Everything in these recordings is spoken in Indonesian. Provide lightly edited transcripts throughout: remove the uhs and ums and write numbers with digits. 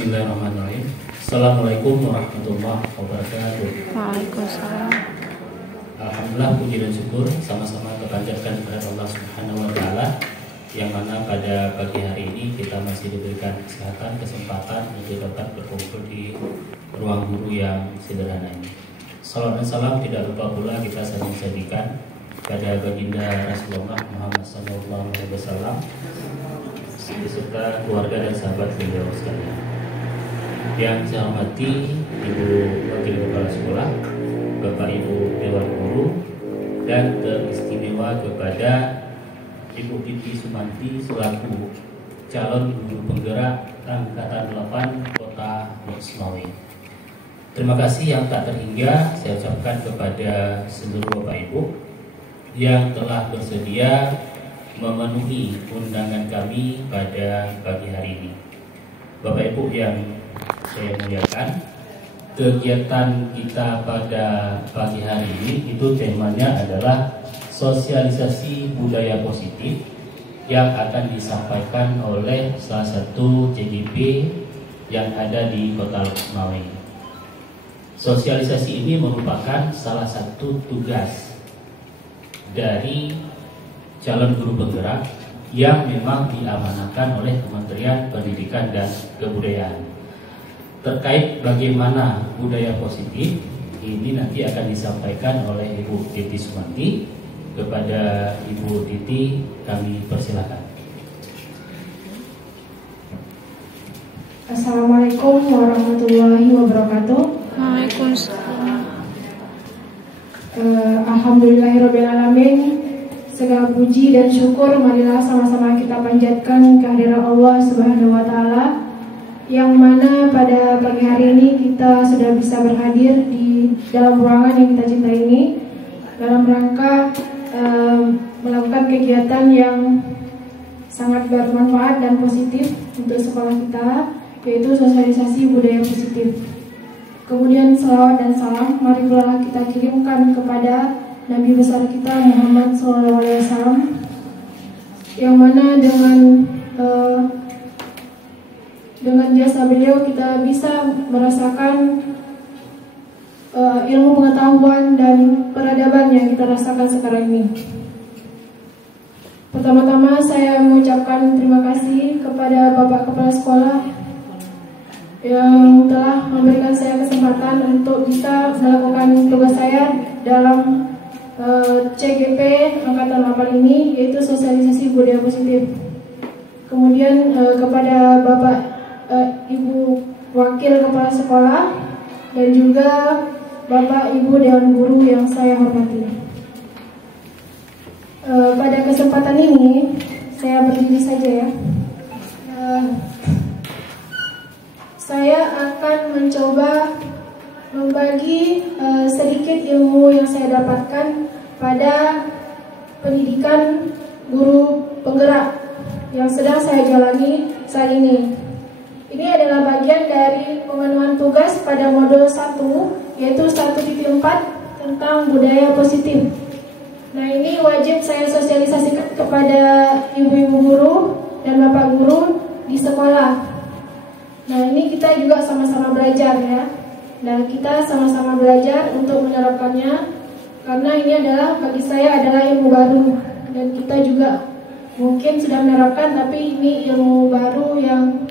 Bismillahirrahmanirrahim. Assalamualaikum warahmatullahi wabarakatuh. Waalaikumsalam. Alhamdulillah, puji dan syukur sama-sama terpanjatkan kepada Allah Subhanahu wa Ta'ala, yang mana pada pagi hari ini kita masih diberikan kesempatan untuk dapat berkumpul di ruang guru yang sederhana ini. Salam dan salam tidak lupa pula kita saling sajikan pada baginda Rasulullah Muhammad SAW beserta keluarga dan sahabat beliau sekalian. Yang saya hormati Ibu Wakil Kepala Sekolah, Bapak Ibu Dewan Guru, dan teristimewa kepada Ibu Titi Sumanti selaku calon guru penggerak Angkatan 8 Kota Lok-Sumawe. Terima kasih yang tak terhingga saya ucapkan kepada seluruh Bapak Ibu yang telah bersedia memenuhi undangan kami pada pagi hari ini. Bapak Ibu yang saya muliakan, kegiatan kita pada pagi hari ini itu temanya adalah sosialisasi budaya positif yang akan disampaikan oleh salah satu CGP yang ada di Kota Lok-Sumawe. Sosialisasi ini merupakan salah satu tugas dari calon guru penggerak yang memang diamanahkan oleh Kementerian Pendidikan dan Kebudayaan. Terkait bagaimana budaya positif ini nanti akan disampaikan oleh Ibu Titi Sumanti. Kepada Ibu Titi kami persilakan. Assalamualaikum warahmatullahi wabarakatuh. Waalaikumsalam. Alhamdulillahirrabbilalamin. Segala puji dan syukur marilah sama-sama kita panjatkan kehadiran Allah Subhanahu wa Ta'ala, yang mana pada pagi hari ini kita sudah bisa berhadir di dalam ruangan yang kita cintai ini dalam rangka melakukan kegiatan yang sangat bermanfaat dan positif untuk sekolah kita, yaitu sosialisasi budaya positif. Kemudian selawat dan salam marilah kita kirimkan kepada Nabi besar kita Muhammad SAW, yang mana dengan jasa beliau kita bisa merasakan ilmu pengetahuan dan peradaban yang kita rasakan sekarang ini. Pertama-tama saya mengucapkan terima kasih kepada Bapak Kepala Sekolah yang telah memberikan saya kesempatan untuk bisa melakukan tugas saya dalam CGP Angkatan 8 ini, yaitu sosialisasi budaya positif. Kemudian kepada Bapak Ibu Wakil Kepala Sekolah dan juga Bapak Ibu Dewan Guru yang saya hormati. Pada kesempatan ini saya berdiri saja ya. Saya akan mencoba membagi sedikit ilmu yang saya dapatkan pada pendidikan guru penggerak yang sedang saya jalani saat ini. Ini adalah bagian dari pemenuhan tugas pada modul 1, yaitu 1.4 tentang budaya positif. Nah, ini wajib saya sosialisasikan kepada ibu-ibu guru dan bapak guru di sekolah. Nah, ini kita juga sama-sama belajar ya. Dan kita sama-sama belajar untuk menerapkannya, karena ini adalah bagi saya adalah ilmu baru, dan kita juga mungkin sudah menerapkan, tapi ini ilmu baru yang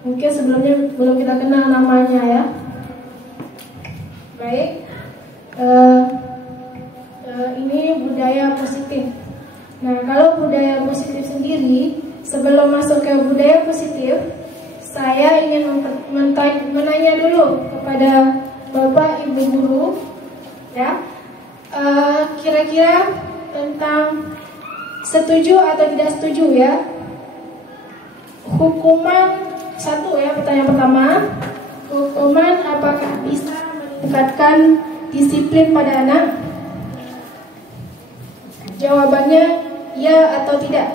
mungkin sebelumnya belum kita kenal namanya ya. Baik, ini budaya positif. Nah, kalau budaya positif sendiri, sebelum masuk ke budaya positif, saya ingin menanya dulu kepada Bapak Ibu guru ya, kira-kira tentang setuju atau tidak setuju ya hukuman. Satu ya, pertanyaan pertama, hukuman apakah bisa meningkatkan disiplin pada anak? Jawabannya ya atau tidak.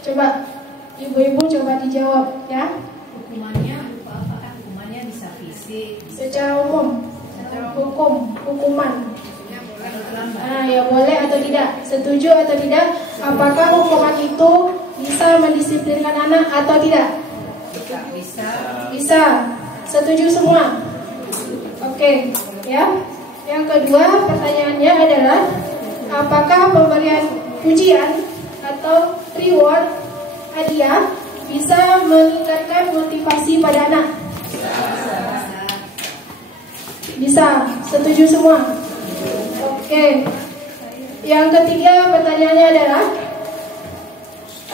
Coba ibu-ibu coba dijawab ya. Hukumannya apakah hukumannya bisa fisik? Secara umum, hukuman. Ya boleh atau tidak, setuju atau tidak? Apakah hukuman itu bisa mendisiplinkan anak atau tidak? Bisa. Bisa. Setuju semua? Oke, ya. Yang kedua pertanyaannya adalah, apakah pemberian pujian atau reward hadiah bisa meningkatkan motivasi pada anak? Bisa. Setuju semua? Oke. Yang ketiga pertanyaannya adalah,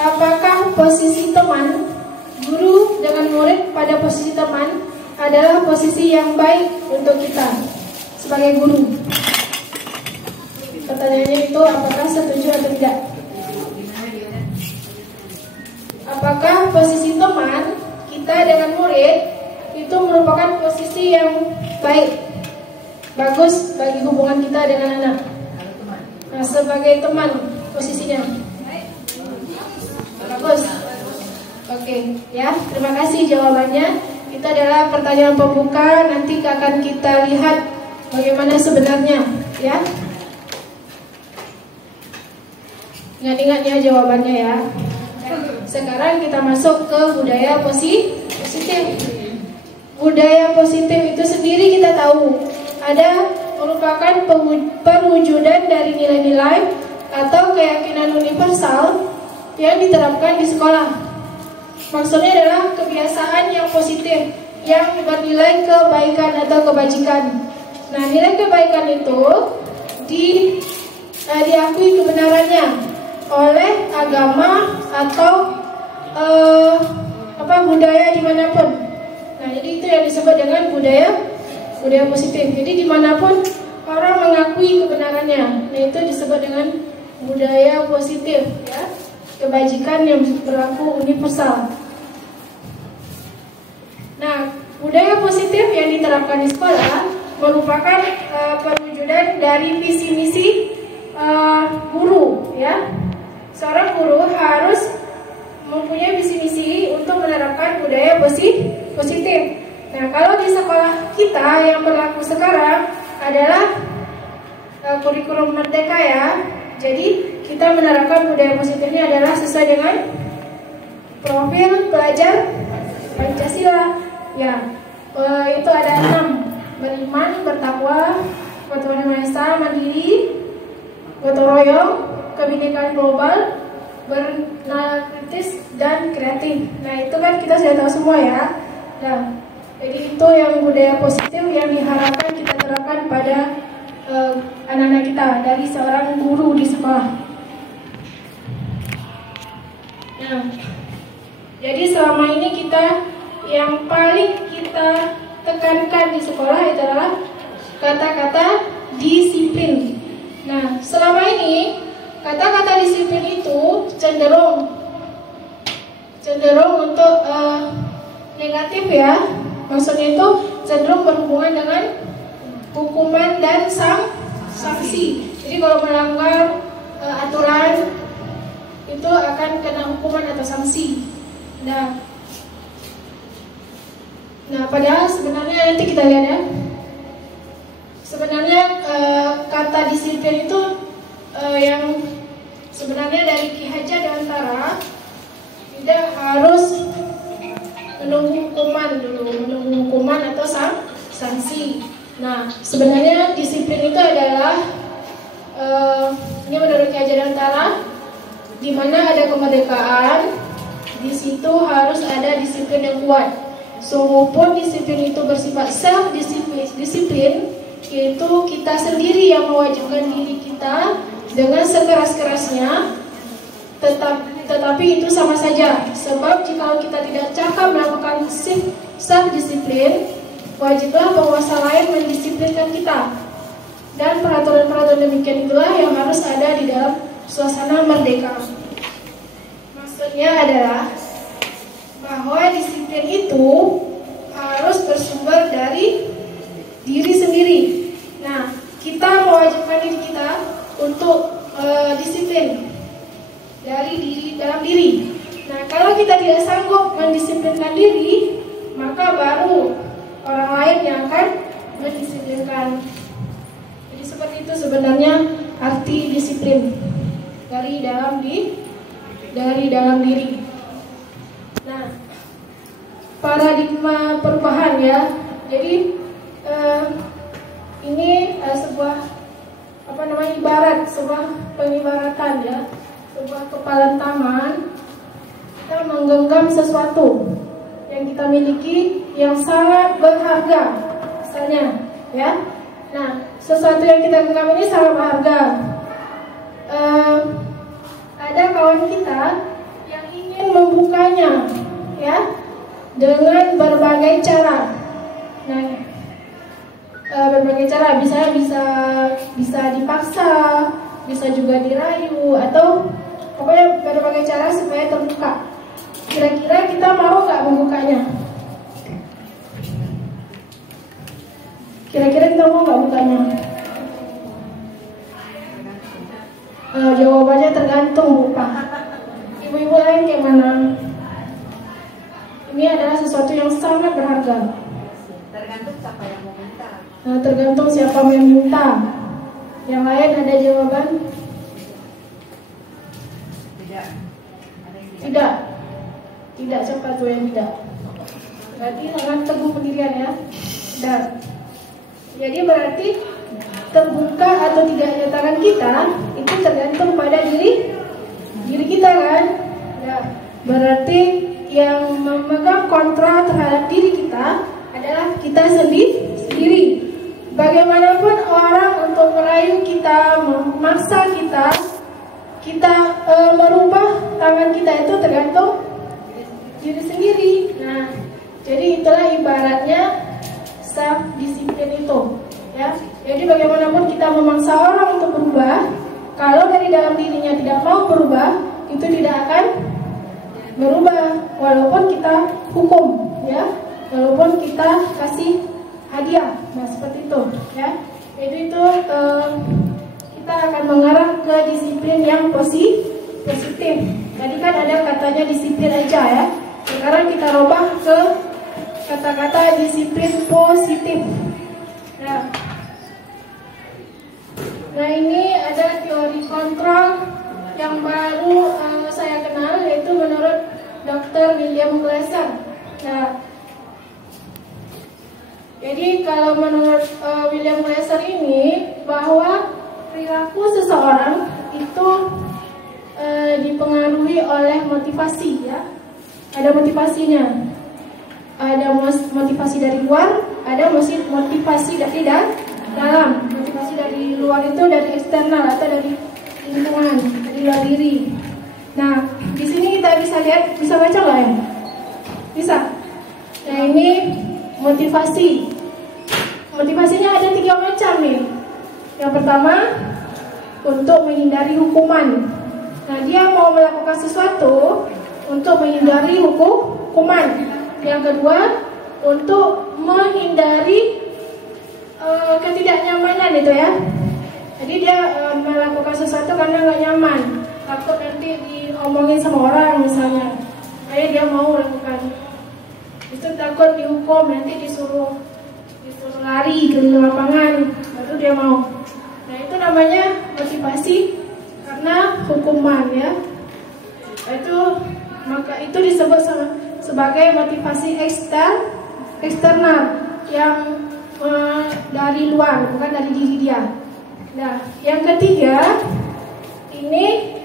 apakah posisi teman, guru dengan murid pada posisi teman adalah posisi yang baik untuk kita sebagai guru? Pertanyaannya itu apakah setuju atau tidak? Apakah posisi teman kita dengan murid itu merupakan posisi yang baik, bagus bagi hubungan kita dengan anak? Nah, sebagai teman posisinya bagus. Oke, ya, terima kasih jawabannya. Itu adalah pertanyaan pembuka. Nanti akan kita lihat bagaimana sebenarnya, ya. Ingat-ingat ya jawabannya ya. Sekarang kita masuk ke budaya positif. Budaya positif itu sendiri kita tahu merupakan perwujudan dari nilai-nilai atau keyakinan universal yang diterapkan di sekolah. Maksudnya adalah kebiasaan yang positif yang bernilai kebaikan atau kebajikan. Nah, nilai kebaikan itu diakui kebenarannya oleh agama atau budaya dimanapun. Nah, jadi itu yang disebut dengan budaya positif. Jadi dimanapun orang mengakui kebenarannya, nah itu disebut dengan budaya positif, ya, kebajikan yang berlaku universal. Nah, budaya positif yang diterapkan di sekolah merupakan perwujudan dari visi misi guru, ya. Seorang guru harus mempunyai visi misi untuk menerapkan budaya positif. Nah, kalau di sekolah kita yang berlaku sekarang adalah kurikulum merdeka, ya. Jadi kita menerapkan budaya positifnya adalah sesuai dengan profil pelajar Pancasila. Ya, itu ada 6: beriman, bertakwa, bertuhan yang Maha Esa, mandiri, gotong royong, kebinekaan global, bernalar kritis, dan kreatif. Nah, itu kan kita sudah tahu semua, ya. Nah, jadi itu yang budaya positif yang diharapkan kita terapkan pada anak-anak kita dari seorang guru di sekolah. Nah, jadi selama ini yang paling kita tekankan di sekolah adalah kata-kata disiplin. Nah, selama ini kata-kata disiplin itu cenderung untuk negatif, ya. Maksudnya itu cenderung berhubungan dengan hukuman dan sanksi. Jadi kalau melanggar aturan itu akan kena hukuman atau sanksi. Nah, padahal sebenarnya nanti kita lihat, ya. Sebenarnya kata disiplin itu yang sebenarnya dari Ki Hajar Dewantara tidak harus menunggu hukuman atau sanksi. Nah, sebenarnya disiplin itu adalah ini menurut Ki Hajar Dewantara, di mana ada kemerdekaan, di situ harus ada disiplin yang kuat. Sungguhpun disiplin itu bersifat self-disiplin, yaitu kita sendiri yang mewajibkan diri kita dengan sekeras-kerasnya, tetapi itu sama saja. Sebab jika kita tidak cakap melakukan self-disiplin, wajiblah penguasa lain mendisiplinkan kita. Dan peraturan-peraturan demikian itulah yang harus ada di dalam suasana merdeka. Maksudnya adalah bahwa disiplin itu harus bersumber dari diri sendiri. Nah, kita mewajibkan diri kita untuk disiplin dari dalam diri. Nah, kalau kita tidak sanggup mendisiplinkan diri, maka baru orang lain yang akan mendisiplinkan. Jadi seperti itu sebenarnya arti disiplin dari dalam diri. Nah, paradigma perubahan ya. Jadi ini sebuah ibarat, sebuah pengibaratan ya, sebuah kepalan tangan. Kita menggenggam sesuatu yang kita miliki yang sangat berharga, misalnya ya. Nah, sesuatu yang kita genggam ini sangat berharga. Ada kawan kita yang ingin membukanya ya dengan berbagai cara. Nah, berbagai cara bisa dipaksa, bisa juga dirayu, atau pokoknya berbagai cara supaya terbuka. Kira-kira kita mau nggak membukanya? Kira-kira kita mau nggak bukanya? Jawabannya tergantung, Bu Pak. Ibu-ibu lain kayak mana? Ini adalah sesuatu yang sangat berharga. Tergantung siapa yang mau minta. Tergantung siapa yang minta. Yang lain ada jawaban? Tidak. Tidak. Tidak, siapa tuh yang tidak? Berarti sangat teguh pendirian ya. Dan jadi berarti terbuka atau tidaknya tangan kita itu tergantung pada diri kita kan. Ya, berarti yang memegang kontrol terhadap diri kita adalah kita sendiri. Bagaimanapun orang untuk merayu kita, memaksa kita merubah tangan kita itu tergantung diri sendiri. Nah, jadi itulah ibaratnya self disiplin itu, ya. Jadi bagaimanapun kita memaksa orang untuk berubah, kalau dari dalam dirinya tidak mau berubah, itu tidak akan berubah, walaupun kita hukum, ya, walaupun kita kasih hadiah. Nah, seperti itu, ya. Jadi itu kita akan mengarah ke disiplin yang positif. Tadi kan ada katanya disiplin aja ya. Sekarang kita rubah ke kata-kata disiplin positif. Nah ini ada teori kontrol yang baru saya kenal, yaitu menurut Dr. William Glasser. Nah, jadi kalau menurut William Glasser ini, bahwa perilaku seseorang itu dipengaruhi oleh motivasi ya. Ada motivasinya. Ada motivasi dari luar, ada motivasi dari dalam. Motivasi dari luar itu dari eksternal atau dari lingkungan, dari luar diri. Nah, di sini kita bisa lihat, bisa baca nggak ya? Bisa. Nah, ini motivasi. Motivasinya ada 3 macam nih. Yang pertama, untuk menghindari hukuman. Nah, dia mau melakukan sesuatu untuk menghindari hukuman. Yang kedua, untuk menghindari ketidaknyamanan itu ya. Jadi dia melakukan sesuatu karena nggak nyaman, takut nanti diomongin sama orang misalnya. Kayak dia mau lakukan itu, takut dihukum, nanti disuruh lari keliling lapangan, baru dia mau. Nah, itu namanya motivasi karena hukuman ya. Maka itu disebut sebagai motivasi eksternal yang dari luar, bukan dari diri dia. Nah, yang ketiga ini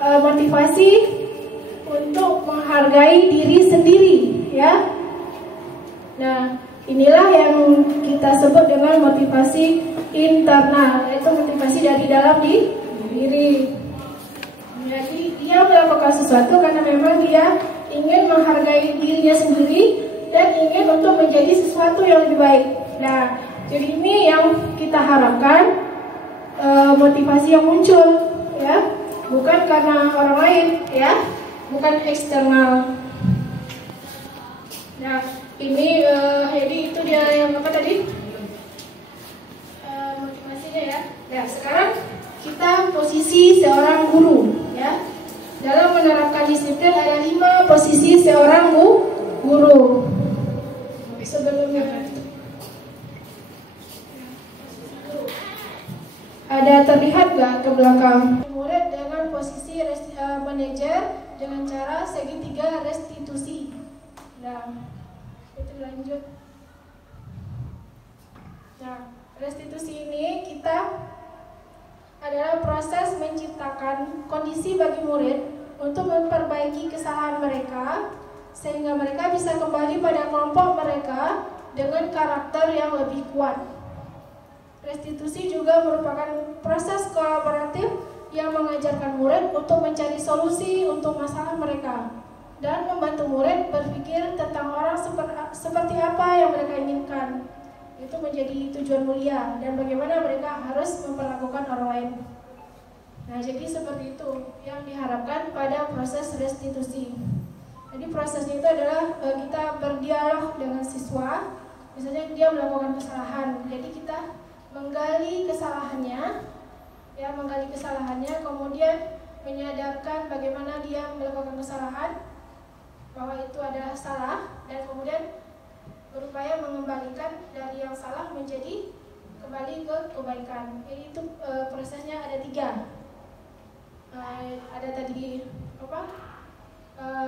motivasi untuk menghargai diri sendiri ya. Nah, inilah yang kita sebut dengan motivasi internal, yaitu motivasi dari dalam diri. Jadi dia melakukan sesuatu karena memang dia ingin menghargai dirinya sendiri dan ingin untuk menjadi sesuatu yang lebih baik. Nah, jadi ini yang kita harapkan, motivasi yang muncul, ya, bukan karena orang lain, ya, bukan eksternal. Nah, ini jadi itu dia yang apa tadi? Motivasinya ya. Nah, sekarang kita posisi seorang guru, ya. Dalam menerapkan disiplin ada 5 posisi seorang guru. Sebelumnya ada terlihat gak ke belakang? Murid dengan posisi manajer dengan cara segitiga restitusi. Nah, dilanjut. Nah, restitusi ini kita adalah proses menciptakan kondisi bagi murid untuk memperbaiki kesalahan mereka sehingga mereka bisa kembali pada kelompok mereka dengan karakter yang lebih kuat. Restitusi juga merupakan proses kolaboratif yang mengajarkan murid untuk mencari solusi untuk masalah mereka dan membantu murid berpikir tentang orang seperti apa yang mereka inginkan. Itu menjadi tujuan mulia dan bagaimana mereka harus memperlakukan orang lain. Nah, jadi seperti itu yang diharapkan pada proses restitusi. Jadi prosesnya itu adalah kita berdialog dengan siswa. Misalnya dia melakukan kesalahan, jadi kita menggali kesalahannya, kemudian menyadarkan bagaimana dia melakukan kesalahan, bahwa itu adalah salah, dan kemudian berupaya mengembalikan dari yang salah menjadi kembali ke kebaikan. Jadi itu prosesnya ada 3. Ada tadi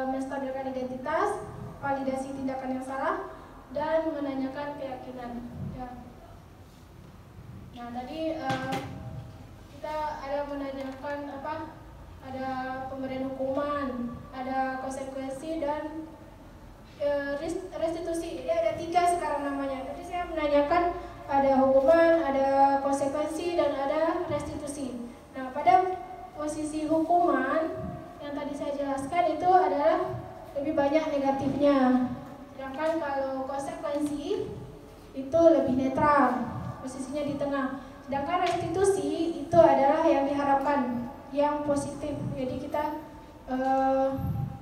menstabilkan identitas, validasi tindakan yang salah, dan menanyakan keyakinan. Ya. Nah, tadi kita ada menanyakan ada pemberian hukuman, ada konsekuensi, dan restitusi. Ini ada 3 sekarang namanya. Tadi saya menanyakan ada hukuman, ada konsekuensi, dan ada restitusi. Nah, pada posisi hukuman yang tadi saya jelaskan itu adalah lebih banyak negatifnya. Sedangkan kalau konsekuensi itu lebih netral, posisinya di tengah. Sedangkan restitusi itu adalah yang diharapkan, yang positif. Jadi kita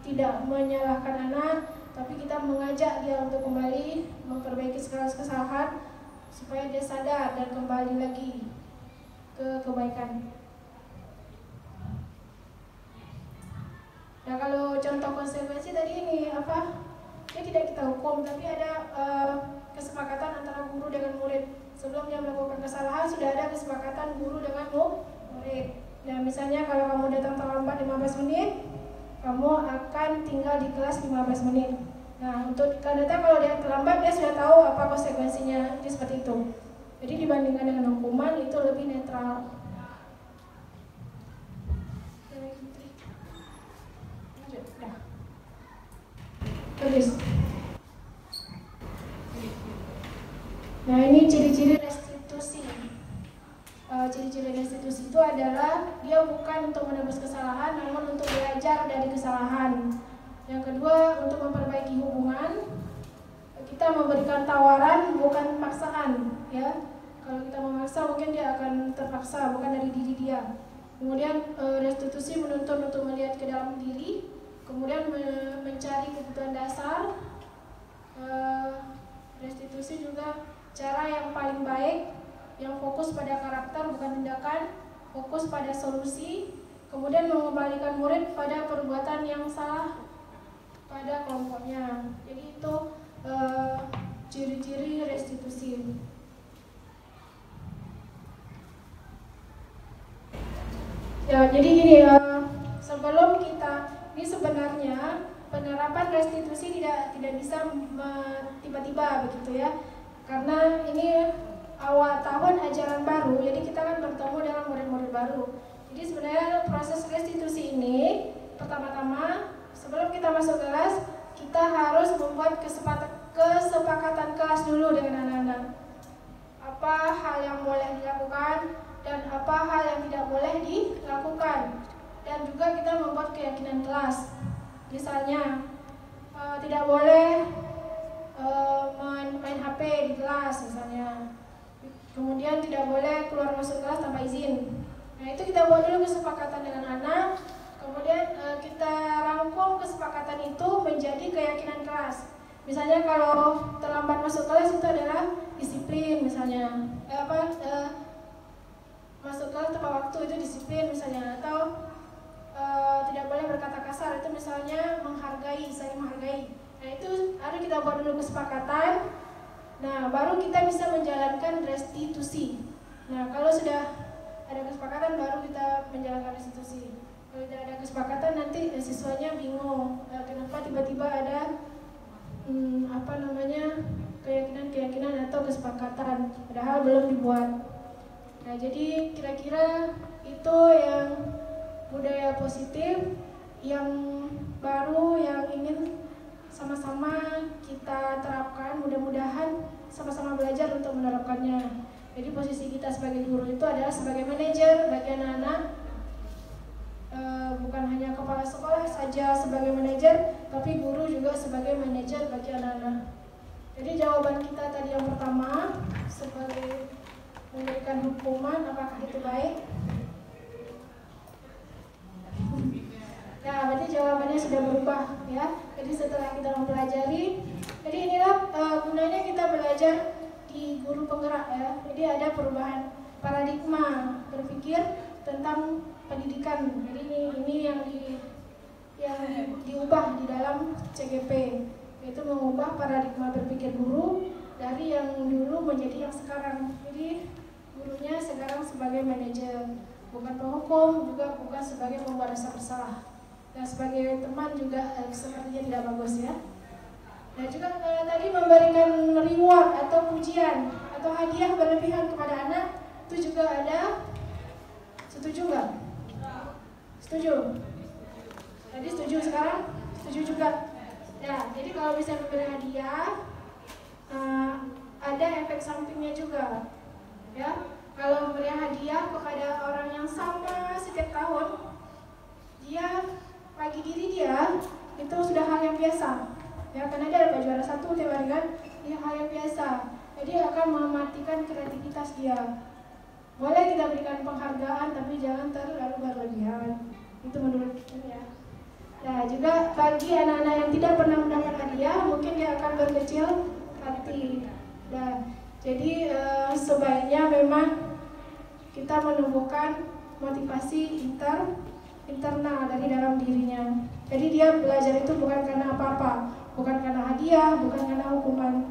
tidak menyalahkan anak, tapi kita mengajak dia untuk kembali memperbaiki segala kesalahan supaya dia sadar dan kembali lagi ke kebaikan. Nah, kalau contoh konsekuensi tadi ini dia tidak kita hukum, tapi ada kesepakatan antara guru dengan murid. Sebelum dia melakukan kesalahan sudah ada kesepakatan guru dengan murid. Nah, misalnya kalau kamu datang terlambat 15 menit, kamu akan tinggal di kelas 15 menit. Nah, untuk ternyata kalau dia terlambat, dia sudah tahu apa konsekuensinya. Jadi seperti itu. Jadi dibandingkan dengan hukuman itu lebih netral. Terus. Nah, ini ciri-ciri restitusi. Ciri-ciri restitusi itu adalah dia bukan untuk menebus kesalahan, namun untuk belajar dari kesalahan. Yang kedua, untuk memperbaiki hubungan, kita memberikan tawaran bukan paksaan, ya. Kalau kita memaksa mungkin dia akan terpaksa, bukan dari diri dia. Kemudian restitusi menuntun untuk melihat ke dalam diri, kemudian mencari kebutuhan dasar. Restitusi juga cara yang paling baik, yang fokus pada karakter bukan tindakan, fokus pada solusi, kemudian mengembalikan murid pada perbuatan yang salah pada kelompoknya. Jadi itu ciri-ciri restitusi. Ya, jadi gini, sebelum kita ini sebenarnya penerapan restitusi tidak bisa tiba-tiba begitu ya, karena ini awal tahun ajaran baru, jadi kita kan bertemu dengan murid-murid baru. Jadi sebenarnya proses restitusi ini pertama-tama sebelum kita masuk kelas, kita harus membuat kesepakatan kelas dulu dengan anak-anak. Apa hal yang boleh dilakukan dan apa hal yang tidak boleh dilakukan. Dan juga kita membuat keyakinan kelas. Misalnya tidak boleh main HP di kelas misalnya. Kemudian tidak boleh keluar masuk kelas tanpa izin. Nah, itu kita buat dulu kesepakatan dengan anak. Kemudian kita rangkum kesepakatan itu menjadi keyakinan kelas. Misalnya kalau terlambat masuk kelas itu adalah disiplin misalnya. Masuk kelas tepat waktu itu disiplin misalnya, atau tidak boleh berkata kasar itu misalnya menghargai, saling menghargai. Nah, itu harus kita buat dulu kesepakatan. Nah, baru kita bisa menjalankan restitusi. Nah, kalau sudah ada kesepakatan baru kita menjalankan restitusi. Kalau tidak ada kesepakatan nanti siswanya bingung, kenapa tiba-tiba ada keyakinan atau kesepakatan, padahal belum dibuat. Nah, jadi kira-kira itu yang budaya positif yang baru yang ingin sama-sama kita terapkan. Mudah-mudahan sama-sama belajar untuk menerapkannya. Jadi posisi kita sebagai guru itu adalah sebagai manajer bagi anak-anak, bukan hanya kepala sekolah saja sebagai manajer, tapi guru juga sebagai manajer bagi anak-anak. Jadi jawaban kita tadi yang pertama sebagai memberikan hukuman, apakah itu baik? Nah, berarti jawabannya sudah berubah ya. Jadi setelah kita mempelajari, jadi inilah gunanya kita belajar di guru penggerak ya. Jadi ada perubahan paradigma berpikir tentang pendidikan. Jadi ini yang diubah di dalam CGP, yaitu mengubah paradigma berpikir guru dari yang dulu menjadi yang sekarang. Jadi gurunya sekarang sebagai manajer, bukan penghukum, juga bukan sebagai pembuat rasa bersalah. Dan sebagai teman juga sepertinya tidak bagus ya. Dan juga tadi memberikan reward atau pujian atau hadiah berlebihan kepada anak, itu juga ada. Setuju nggak? Setuju? Tadi setuju, sekarang setuju juga. Ya, jadi kalau bisa memberi hadiah, ada efek sampingnya juga. Ya, kalau memberi hadiah kepada orang yang sama setiap tahun, dia bagi diri dia itu sudah hal yang biasa. Ya, karena dia dapat juara 1 tiap hari kan, ini hal yang biasa. Jadi akan mematikan kreativitas dia. Boleh kita berikan penghargaan, tapi jangan terlalu berlebihan. Itu menurut saya ya. Nah, juga bagi anak-anak yang tidak pernah mendapat hadiah, mungkin dia akan berkecil hati. Nah, jadi sebaiknya memang kita menumbuhkan motivasi internal dari dalam dirinya. Jadi dia belajar itu bukan karena apa-apa, bukan karena hadiah, bukan karena hukuman,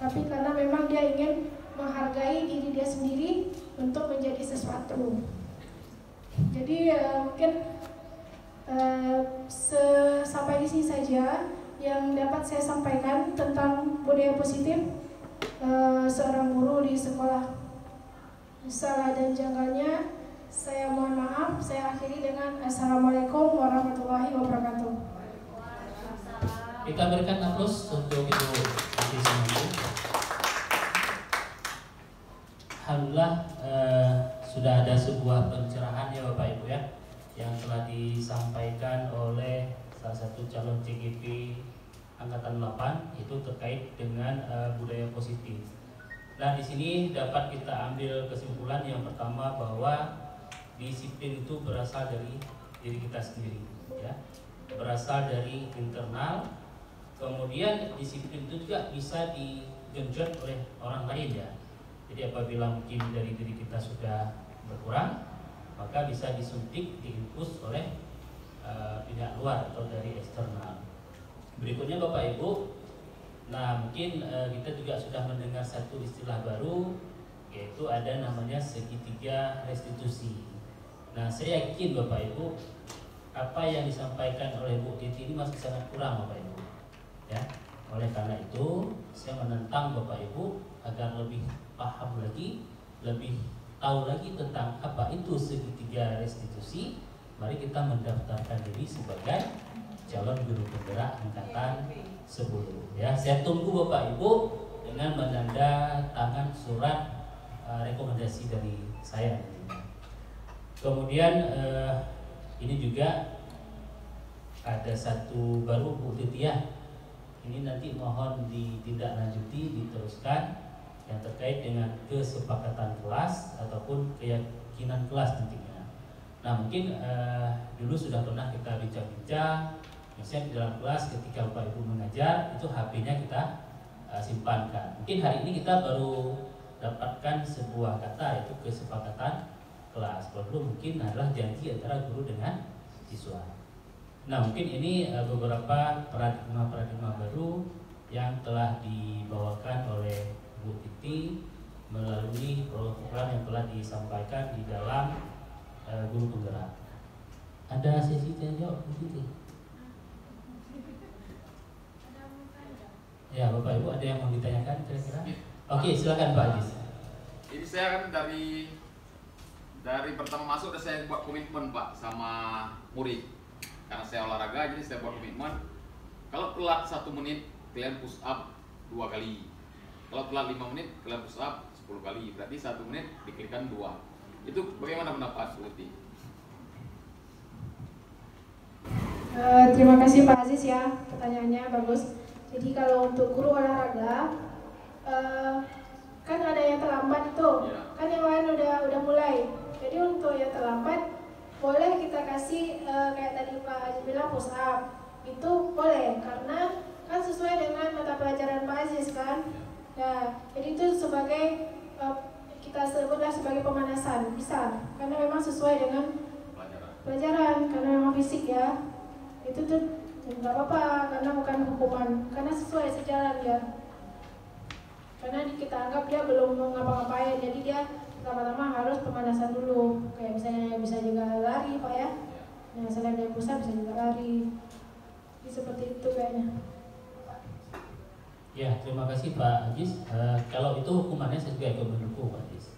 tapi karena memang dia ingin menghargai diri dia sendiri untuk menjadi sesuatu. Jadi mungkin sampai di sini saja yang dapat saya sampaikan tentang budaya positif seorang guru di sekolah. Salah dan janggalnya saya mohon maaf. Saya akhiri dengan Assalamualaikum warahmatullahi wabarakatuh. Kita berikan aplaus untuk Ibu Ati Sumanti. Alhamdulillah sudah ada sebuah pencerahan ya Bapak Ibu ya, yang telah disampaikan oleh salah satu calon CGP Angkatan 8 itu terkait dengan budaya positif. Nah, di sini dapat kita ambil kesimpulan yang pertama bahwa disiplin itu berasal dari diri kita sendiri, ya, berasal dari internal. Kemudian disiplin itu juga bisa digenjot oleh orang lain ya. Jadi apabila mungkin dari diri kita sudah berkurang, maka bisa disuntik, diinpus oleh pihak luar atau dari eksternal. Berikutnya Bapak Ibu, nah mungkin kita juga sudah mendengar satu istilah baru, yaitu ada namanya segitiga restitusi. Nah, saya yakin Bapak Ibu, apa yang disampaikan oleh Bu Titi ini masih sangat kurang Bapak Ibu, ya. Oleh karena itu, saya menentang Bapak Ibu agar lebih paham lagi, lebih tahu lagi tentang apa itu segitiga restitusi. Mari kita mendaftarkan diri sebagai calon guru penggerak angkatan 10. Ya, saya tunggu Bapak Ibu dengan menanda tangan surat rekomendasi dari saya. Kemudian ini juga ada satu baru Bu Titiah. Ini nanti mohon ditindaklanjuti, diteruskan yang terkait dengan kesepakatan kelas ataupun keyakinan kelas nantinya. Nah, mungkin dulu sudah pernah kita bincang-bincang, misalnya di dalam kelas ketika Bapak Ibu mengajar itu HP-nya kita simpankan. Mungkin hari ini kita baru dapatkan sebuah kata, yaitu kesepakatan kelas. Kalau dulu mungkin adalah janji antara guru dengan siswa. Nah, mungkin ini beberapa paradigma baru yang telah dibawakan oleh Bu Titi melalui program yang telah disampaikan di dalam guru penggerak. Ada sesi tanya jawab Bu Titi? Ya, Bapak Ibu ada yang mau ditanyakan kira-kira? Oke, silakan Pak Ajis. Ini saya kan dari pertama masuk udah saya buat komitmen Pak sama murid. Karena saya olahraga jadi saya buat komitmen. Kalau telat 1 menit kalian push up 2 kali. Kalau telat 5 menit kalian push up 10 kali. Berarti 1 menit dikalikan 2. Itu bagaimana pendapat Bu Uti? Terima kasih Pak Aziz ya, pertanyaannya bagus. Jadi kalau untuk guru olahraga, kan ada yang terlambat itu, kan yang lain udah mulai. Jadi untuk yang terlambat, boleh kita kasih kayak tadi Pak Aziz bilang push up, itu boleh karena kan sesuai dengan mata pelajaran Pak Aziz kan. Ya, jadi itu sebagai kita sebutlah sebagai pemanasan, bisa karena memang sesuai dengan pelajaran karena memang fisik ya. Itu tuh nggak apa-apa karena bukan hukuman, karena sesuai sejalan ya. Karena kita anggap dia belum mau ngapa-ngapain, jadi dia pertama-tama harus pemanasan dulu. Kayak misalnya bisa juga lari Pak ya. Nah selain dari pusat bisa juga lari. Jadi seperti itu kayaknya. Ya, terima kasih Pak Ajis. Kalau itu hukumannya saya juga ikut mendukung Pak Ajis.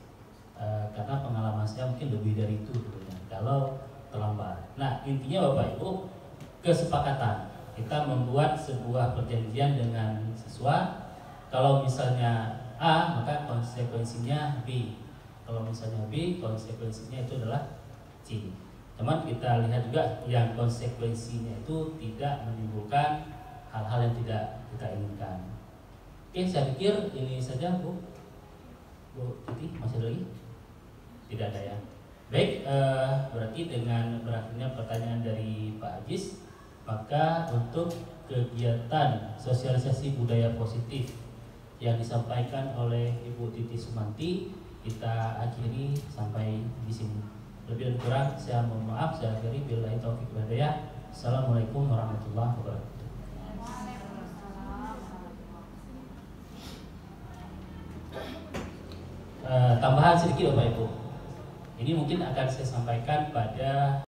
Karena pengalaman saya mungkin lebih dari itu tentunya. Kalau terlambat. Nah intinya Bapak Ibu, kesepakatan kita membuat sebuah perjanjian dengan siswa. Kalau misalnya A maka konsekuensinya B, kalau misalnya B konsekuensinya itu adalah C. Teman kita lihat juga yang konsekuensinya itu tidak menimbulkan hal-hal yang tidak kita inginkan. Oke, saya pikir ini saja Bu Titi, masih ada lagi? Tidak ada ya. Baik, berarti dengan berakhirnya pertanyaan dari Pak Ajis, maka untuk kegiatan sosialisasi budaya positif yang disampaikan oleh Ibu Titi Sumanti kita akhiri sampai di sini. Lebih dan kurang saya mohon maaf. Saya akhiri billahi taufiq wal hidayah. Assalamualaikum warahmatullahi wabarakatuh. Tambahan sedikit Bapak Ibu. Ini mungkin akan saya sampaikan pada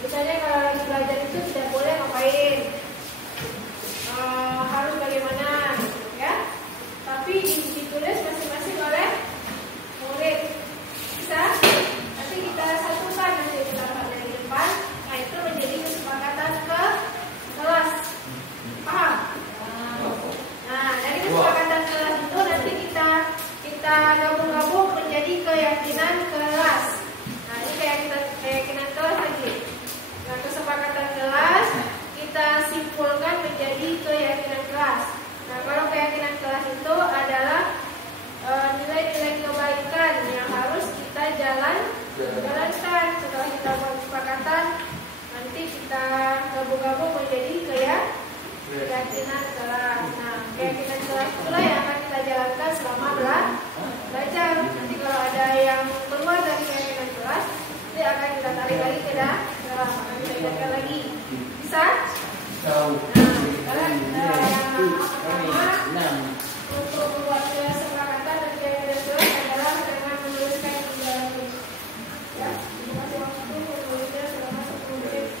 misalnya kalau lagi belajar itu tidak boleh ngapain, harus bagaimana, ya. Tapi ditulis masing-masing oleh murid. Bisa? Nanti kita satukan, nanti kita taruh dari depan. Nah itu menjadi kesepakatan ke kelas. Paham? Nah dari kesepakatan kelas itu nanti kita gabung-gabung menjadi keyakinan kelas. Nah ini keyakinan kelas lagi. Nah, kesepakatan kelas kita simpulkan menjadi keyakinan kelas. Nah, kalau keyakinan kelas itu adalah nilai-nilai kebaikan yang harus kita jalankan. Setelah kita buat kesepakatan, nanti kita gabung-gabung menjadi keyakinan kelas. Nah, keyakinan kelas itulah yang akan kita jalankan selama belajar. Nanti kalau ada yang keluar dari keyakinan kelas, nanti akan kita tarik lagi ke dalam. Akan kita ingatkan lagi. Bisa? Nah, yang pertama untuk membuat kesepakatan dan keyakinan kelas adalah dengan menuliskan di dalam buku. Ya, dikasih waktu menulisnya selama 10 menit.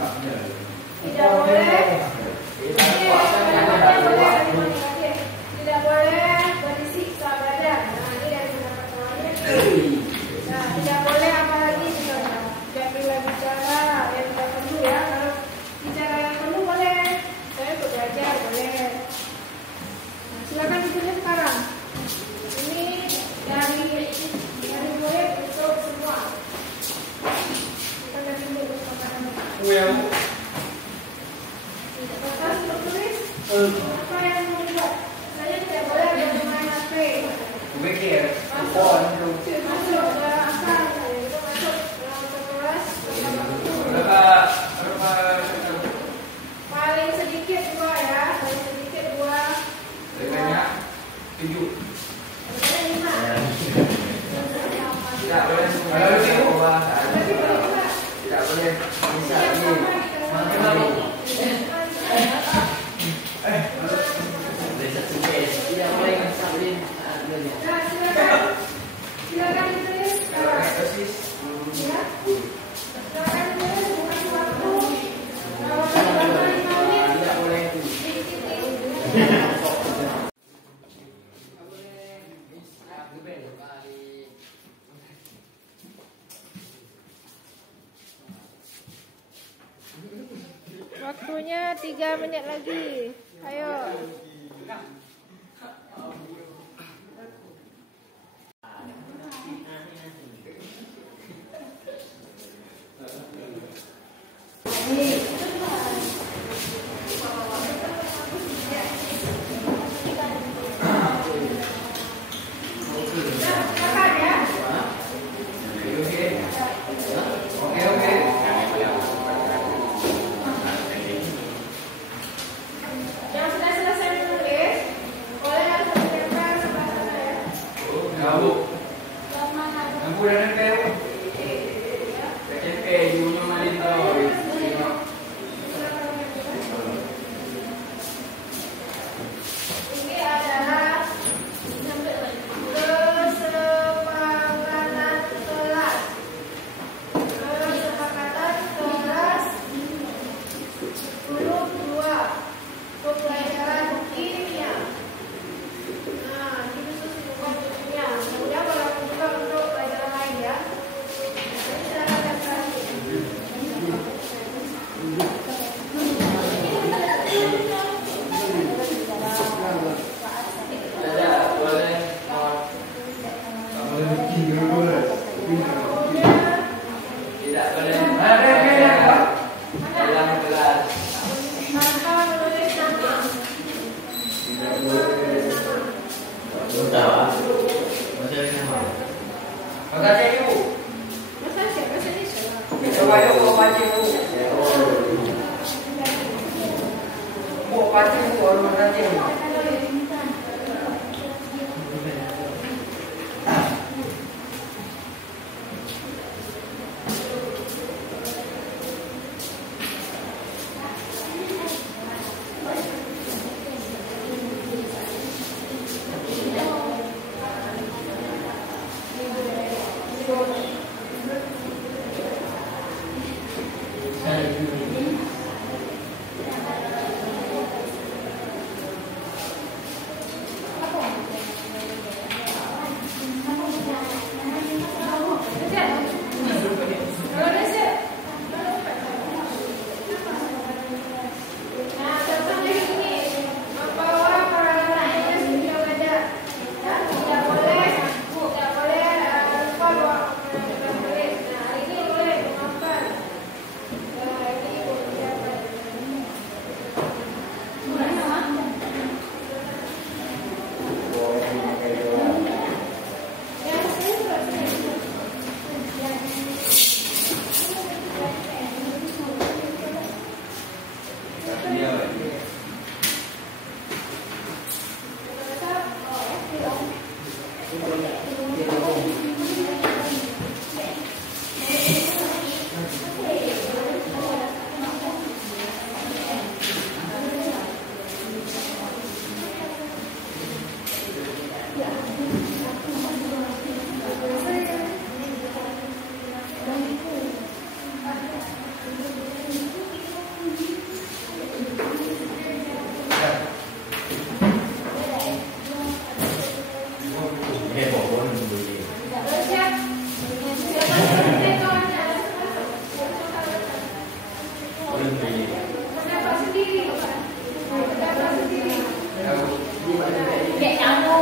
Tidak boleh. Tidak boleh berisik saat belajar. Nah, ini dari pendapat kawannya. Nah, tidak boleh apalagi juga. Jangan lagi bicara yang tidak perlu ya. Kalau bicara yang perlu boleh. Saya belajar boleh. Nah, silakan ditulis sekarang. Ini dari boleh untuk semua. Kita kasih dulu kesempatan. Kertas untuk tulis. Apa yang mau dibuat? Saya tidak boleh bermain HP. Masuk ke asal saya itu masuk ke kelas. Paling sedikit 2 ya, paling sedikit 2. Banyak 7. Tidak boleh. Tidak boleh. Silakan ditulis. Ya. Silakan ditulis bukan waktu. Kalau 5 menit. Tidak boleh. Waktunya 3 menit lagi. Ayo. Pendapat sendiri, Pak. Pendapat sendiri. Kayak kamu.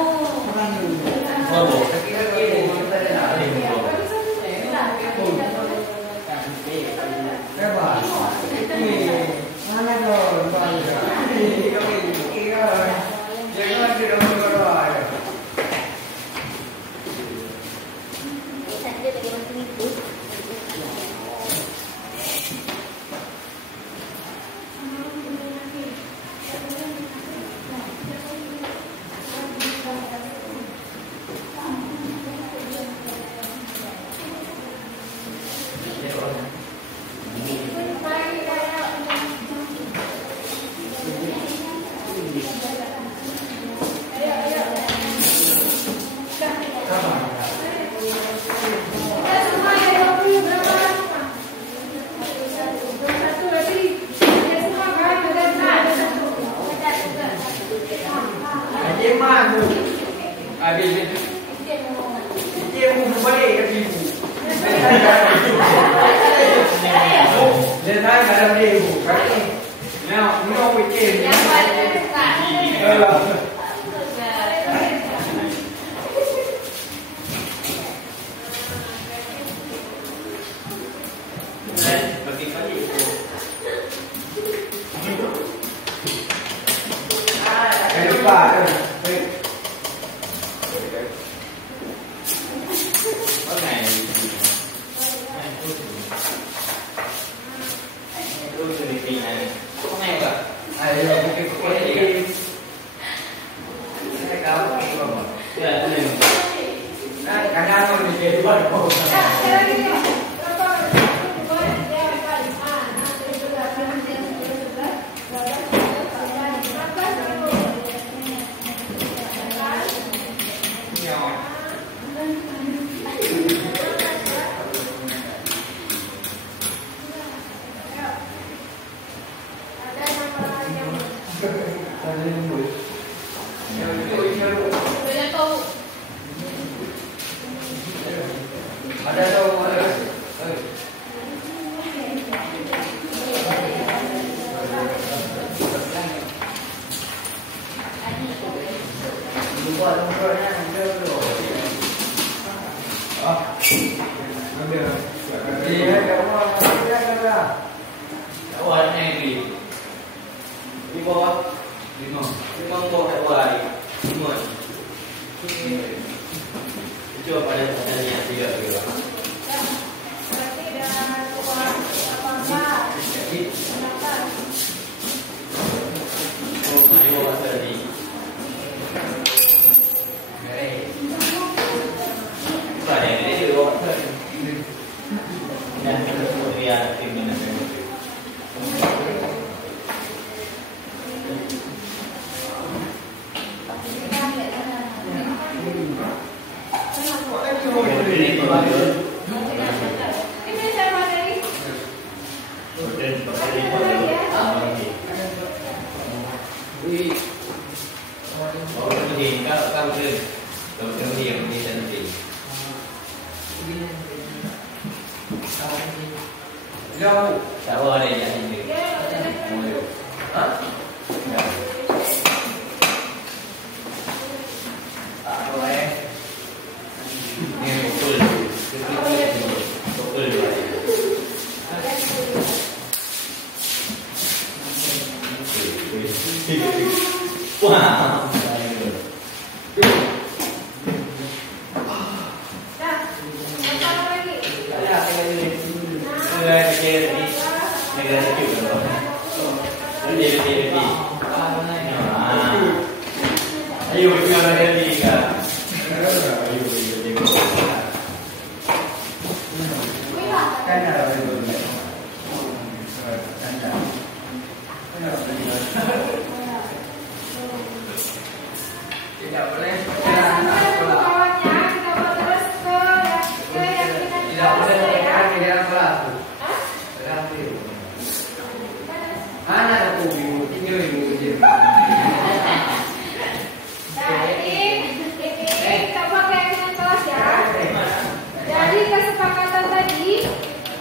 Jadi kesepakatan tadi,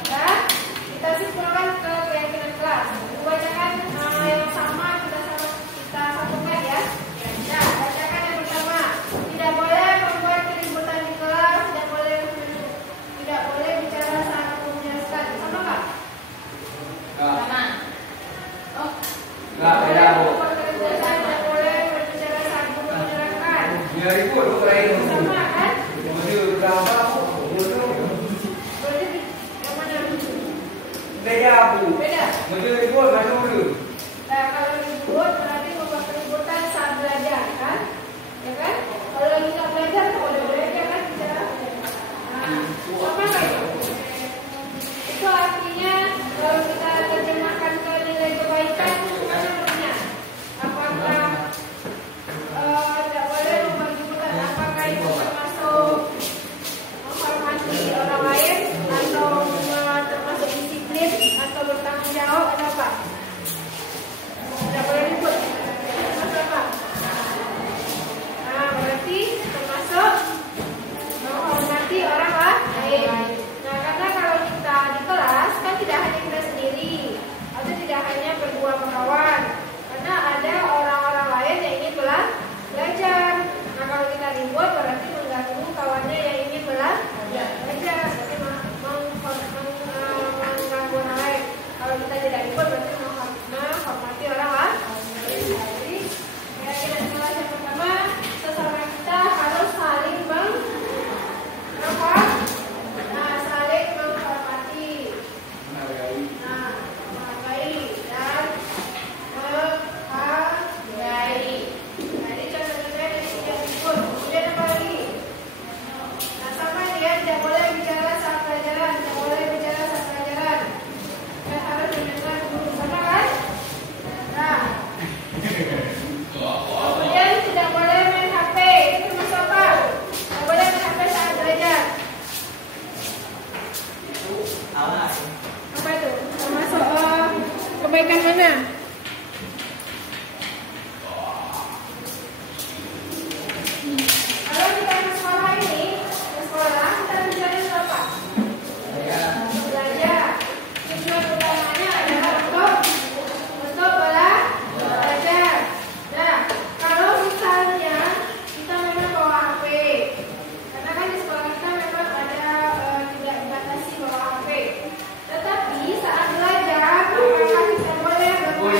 ya, kita simpulkan ke keyakinan kelas. Nah, kalau ribut berarti membuat keributan saat belajar, kan? Ya kan? Kalau lagi nggak belajar, boleh-boleh aja kan bicara. Nah, apa itu? Itu artinya kalau kita terjemahkan ke nilai kebaikan, mana menurutnya? Apakah tidak boleh membuat keributan? Apakah itu termasuk menghormati orang lain atau termasuk disiplin atau bertanggung jawab atau apa? Tidak boleh ribut. Termasuk apa? Nah, berarti termasuk menghormati orang lain. Nah, karena kalau kita di kelas kan tidak hanya kita sendiri atau tidak hanya berdua berkawan, karena ada orang-orang lain yang ingin belajar. Nah, kalau kita ribut berarti mengganggu kawannya yang ingin belajar. Berarti mengganggu orang lain. Kalau kita tidak ribut berarti menghormati orang lain. Jadi, kita kelas yang pertama, sesama kita harus saling saling menghormati. Nah, menghargai dan menghargai. Nah, ini contoh-contohnya dari tidak ribut. Kemudian apa lagi? Nah, sama dia tidak boleh bicara saat pelajaran, tidak boleh bicara saat pelajaran. Dan harus mendengar guru, sama kan? Nah, kemudian tidak boleh main HP. Itu termasuk apa? Tidak boleh main HP saat belajar. Apa itu? Termasuk kebaikan mana? Kalau kita ke sekolah ini, ke sekolah kita bicara apa? Belajar. Tujuan utamanya adalah untuk belajar. Nah, kalau misalnya kita memang bawa HP, karena kan di sekolah kita memang ada tidak dibatasi bawa HP. Tetapi saat belajar, apakah kita boleh bermain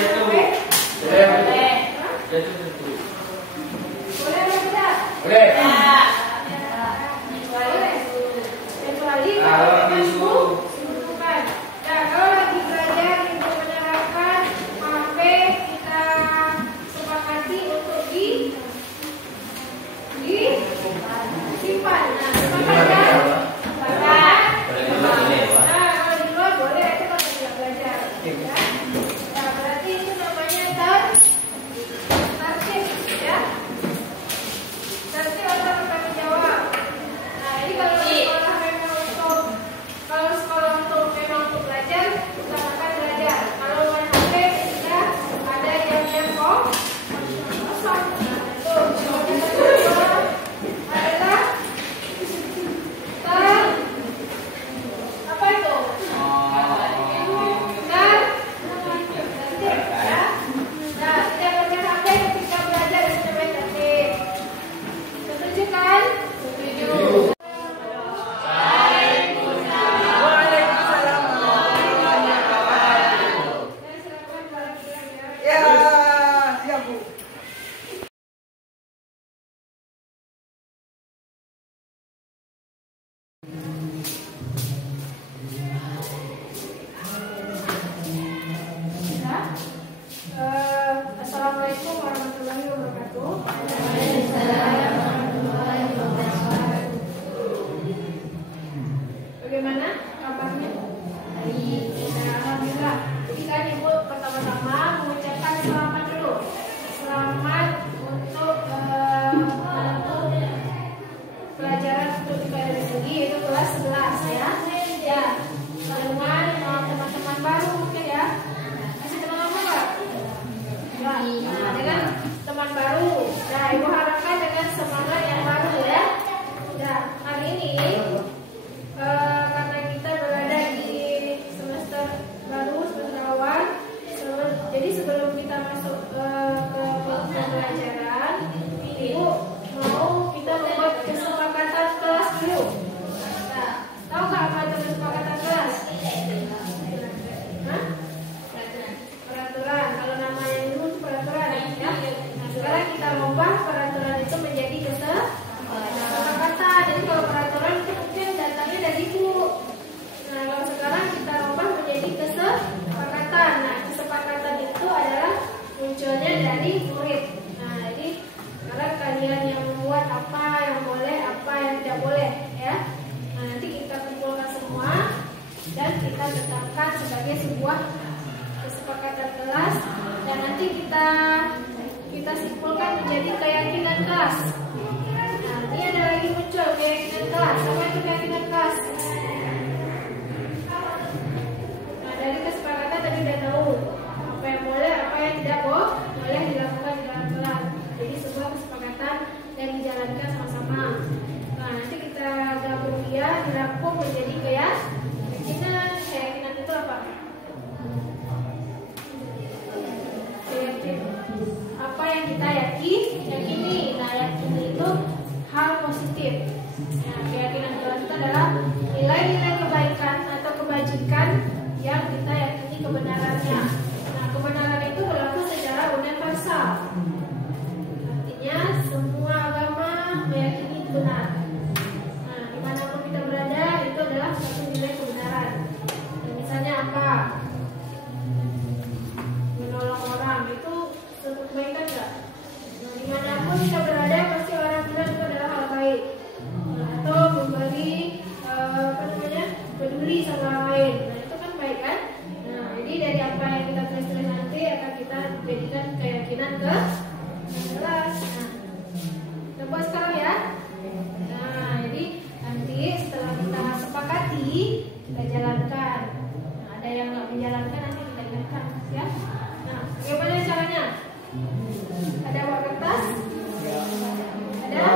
kelas dan nanti kita simpulkan menjadi keyakinan kelas. Nah, ini ada lagi muncul keyakinan kelas. Apa itu keyakinan kelas? Nah, dari kesepakatan tadi udah tahu apa yang boleh, apa yang tidak boleh dilakukan di dalam kelas. Jadi sebuah kesepakatan yang dijalankan sama-sama. Nah, nanti kita gabung dia, dirangkum menjadi keyakinan. Keyakinan itu apa? Apa yang kita yakini. Nah, yakini itu hal positif. Nah, keyakinan kelas itu adalah nilai-nilai kebaikan atau kebajikan yang kita yakini kebenarannya. Nah, kebenaran itu berlaku secara universal. Artinya semua agama meyakini itu benar. Nah, dimanapun kita berada itu adalah satu nilai kebenaran. Nah, misalnya apa? Menolong orang itu suatu kebaikan nggak? Nah, dimanapun kita berada pasti orang bilang itu adalah hal baik. Nah, atau memberi peduli sama orang lain. Nah, itu kan baik kan? Nah, jadi dari apa yang kita tulis nanti akan kita jadikan keyakinan ke kelas. Nah, kita buat sekarang ya. Nah, jadi nanti setelah kita sepakati kita jalankan. Nah, ada yang nggak menjalankan nanti kita ingatkan ya. Nah, bagaimana caranya? Ada buat kertas? Ada?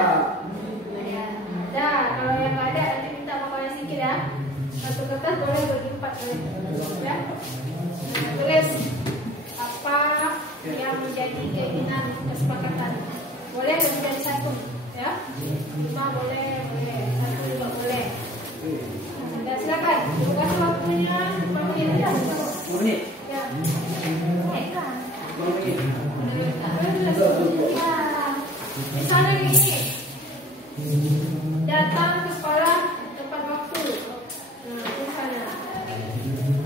Ada. Kalau yang nggak ada nanti minta mamanya sedikit ya. Satu kertas boleh bagi 4 ya. Tulis apa yang menjadi keinginan kesepakatan. Boleh lebih dari 1 ya. 5 boleh, 1 juga boleh. Dan silakan buka waktunya 5 menit ya. 10 menit. Ya. Misalnya gini, datang ke sekolah tepat waktu. Nah, misalnya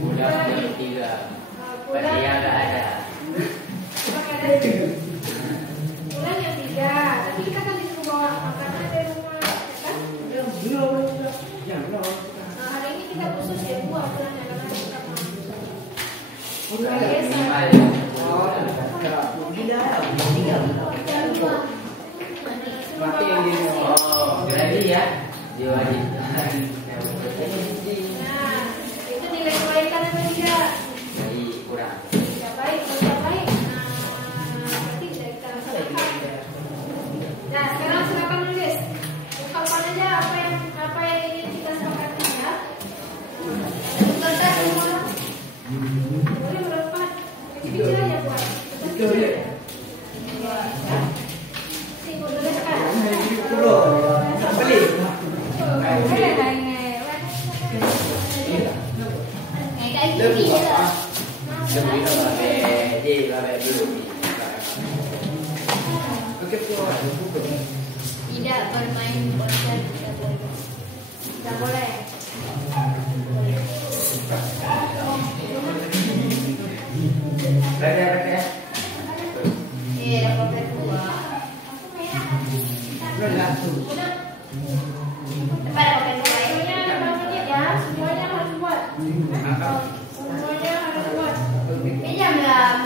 Udah jam 3. Berarti yang nggak ada. Pulang jam 3. Tapi kita kan disuruh bawa makanan dari rumah, ya kan? Nah, hari ini kita khusus ya buat pulangnya karena kita mau. Berarti ya diwajib. Nah, itu nilai kebaikan apa tidak? Jadi kurang. Tidak baik, tidak baik. Nah, berarti tidak kita laksanakan. Nah, sekarang silakan menulis. Ungkapkan aja apa yang ingin kita sepakati ya. Kertas semua. Boleh berapa? Kecil-kecil aja buat. Kecil-kecil. Sini tuliskan. Tidak bermain ponsel Tidak boleh. Iya, pakai dua. Semuanya bangunnya ya, semuanya harus buat. Semuanya harus buat. Pinjamlah.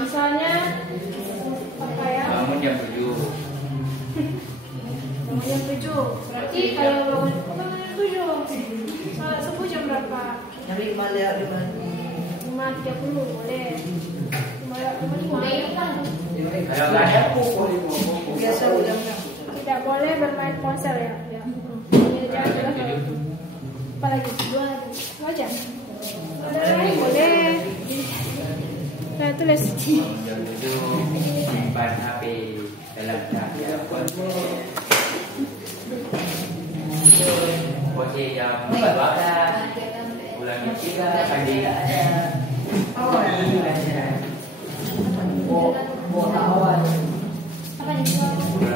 Misalnya apa ya? Bangun jam 7. Bangun jam 7. Berarti kalau bangun jam 7, salat subuh jam berapa? Dari Malaysia di mana? 5.30 boleh. 5.30 boleh. Kalau nggak ada Biasa udah Tidak boleh bermain ponsel ya. Ya. Jangan jelas. Apalagi 2 aja. Ada lain boleh. Nah, tulis. itu simpan HP dalam cahaya posisi jam 12 bulannya 3 pagi ada bulan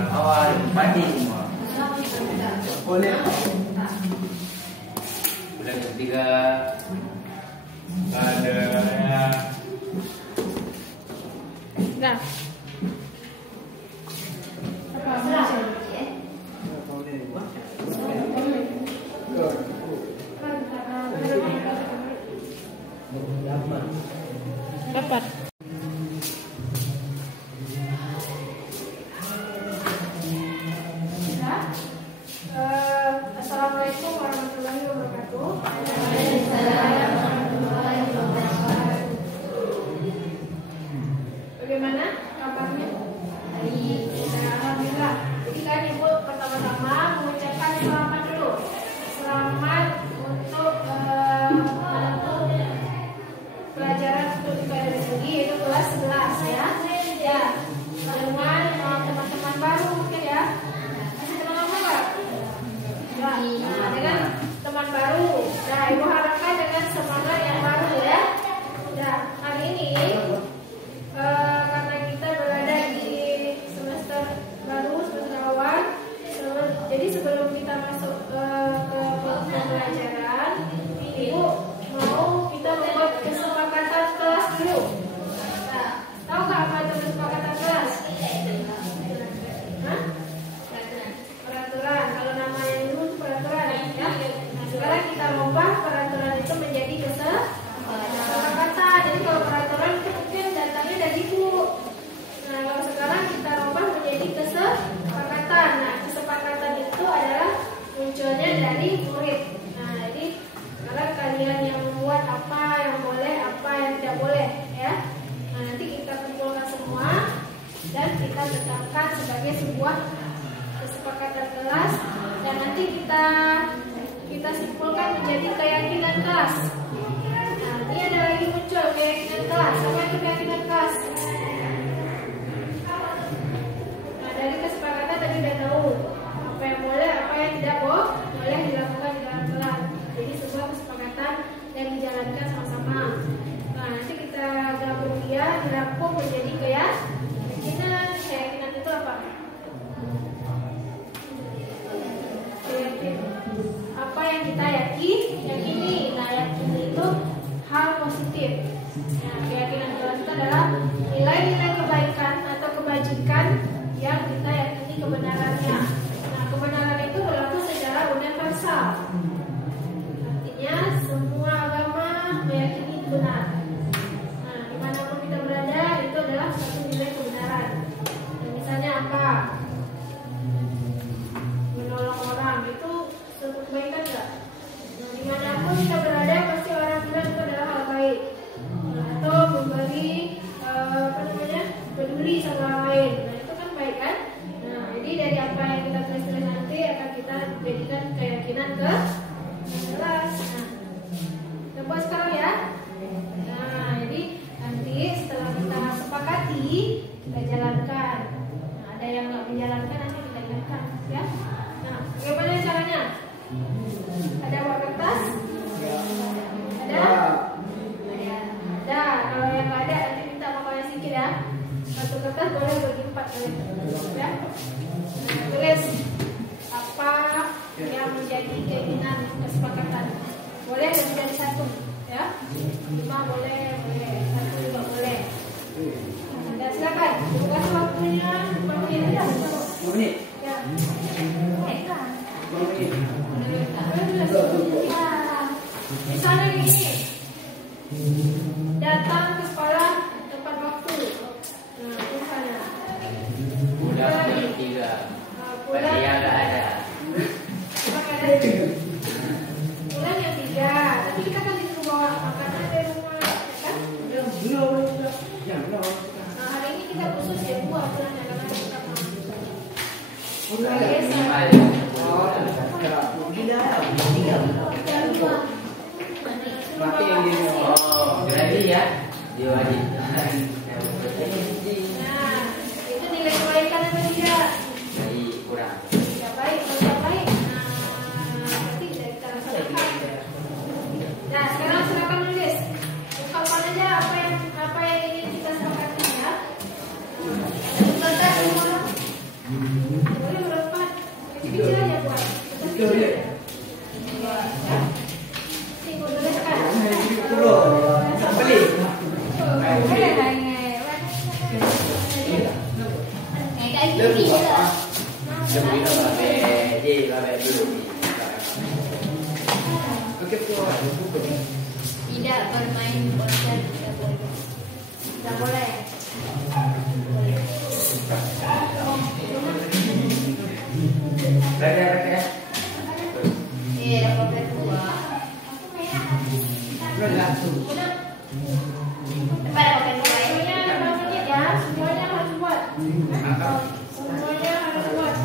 awal pagi semua bulan ketiga ada Dah. Dapat. Assalamualaikum warahmatullahi wabarakatuh. Bagaimana kabarnya? Alhamdulillah. Jadi kan Ibu pertama-tama mengucapkan selamat dulu. Selamat untuk pelajaran untuk IPA sendiri yaitu kelas 11 ya. Ya. Dengan teman-teman baru mungkin ya. Masih teman lama Pak? Ya. Nah, dengan teman baru. Nah, Ibu harapkan dengan semangat yang baru ya. Ya, hari ini karena kita berada di semester baru, semester awal, jadi sebelum kita masuk ke pembelajaran, Ibu mau kita membuat kesepakatan kelas dulu. Nah, tahu nggak apa itu kesepakatan kelas? Hah? Peraturan. Kalau namanya dulu itu peraturan, ya. Nah, sekarang kita ubah peraturan itu menjadi kesepakatan. Jadi kalau peraturan itu mungkin datangnya dari Ibu. Nah, kalau sekarang kita ubah menjadi kesepakatan. Nah, kesepakatan itu adalah munculnya dari murid. Nah, jadi sekarang kalian yang membuat apa yang boleh, apa yang tidak boleh, ya. Nah, nanti kita kumpulkan semua dan kita tetapkan sebagai sebuah kesepakatan kelas dan nanti kita simpulkan menjadi keyakinan kelas. Nah, ini ada lagi muncul keyakinan kelas. Apa itu keyakinan kelas? Nah, dari kesepakatan tadi udah tahu apa yang boleh, apa yang tidak boleh dilakukan di dalam kelas. Jadi sebuah kesepakatan yang dijalankan sama-sama. Nah, nanti kita gabung dia, dirangkum menjadi keyakinan. Keyakinan itu apa? Apa yang kita yakini. Nah, yakini itu hal positif. Nah, keyakinan kelas itu adalah nilai-nilai kebaikan atau kebajikan yang kita yakini kebenarannya. Nah, kebenaran itu berlaku secara universal. Artinya semua agama meyakini benar. Nah, dimanapun kita berada itu adalah satu nilai kebenaran. Nah, misalnya apa? Menolong orang itu suatu kebaikan nggak? Nah, dimanapun kita berada pasti orang bilang itu adalah hal baik. Nah, atau memberi peduli sama orang lain. Nah, itu kan baik kan? Nah, jadi dari apa yang kita tulis nanti akan kita jadikan keyakinan ke kelas. Nah, kita buat sekarang ya. Nah, jadi nanti setelah kita sepakati kita jalankan. Nah, ada yang nggak menjalankan nanti kita ingatkan ya. Nah, bagaimana caranya? Ada buat kertas? Ada? Ada. Kalau yang nggak ada nanti minta makanya sedikit ya. Satu kertas boleh bagi 4 kali. Ya. Nah, tulis apa yang menjadi keinginan kesepakatan. Boleh lebih dari satu, ya. 5 boleh, satu juga boleh. Dan silakan, buka waktunya 5 menit ya. 5 menit. Ya. Misalnya gini, datang ke sekolah tepat waktu. Nah, misalnya bulan ketiga pagi nggak ada. Bulan yang 3, tapi kita kan disuruh bawa makanan dari rumah, kan? Nah, hari ini kita khusus ya buat bulannya karena kita mau. Oh, jadi ya diwajib. Tidak bermain konser tidak boleh. Tidak boleh. Iya, pakai tua. Pada pakai tua Ya, semuanya harus buat. Semuanya harus buat.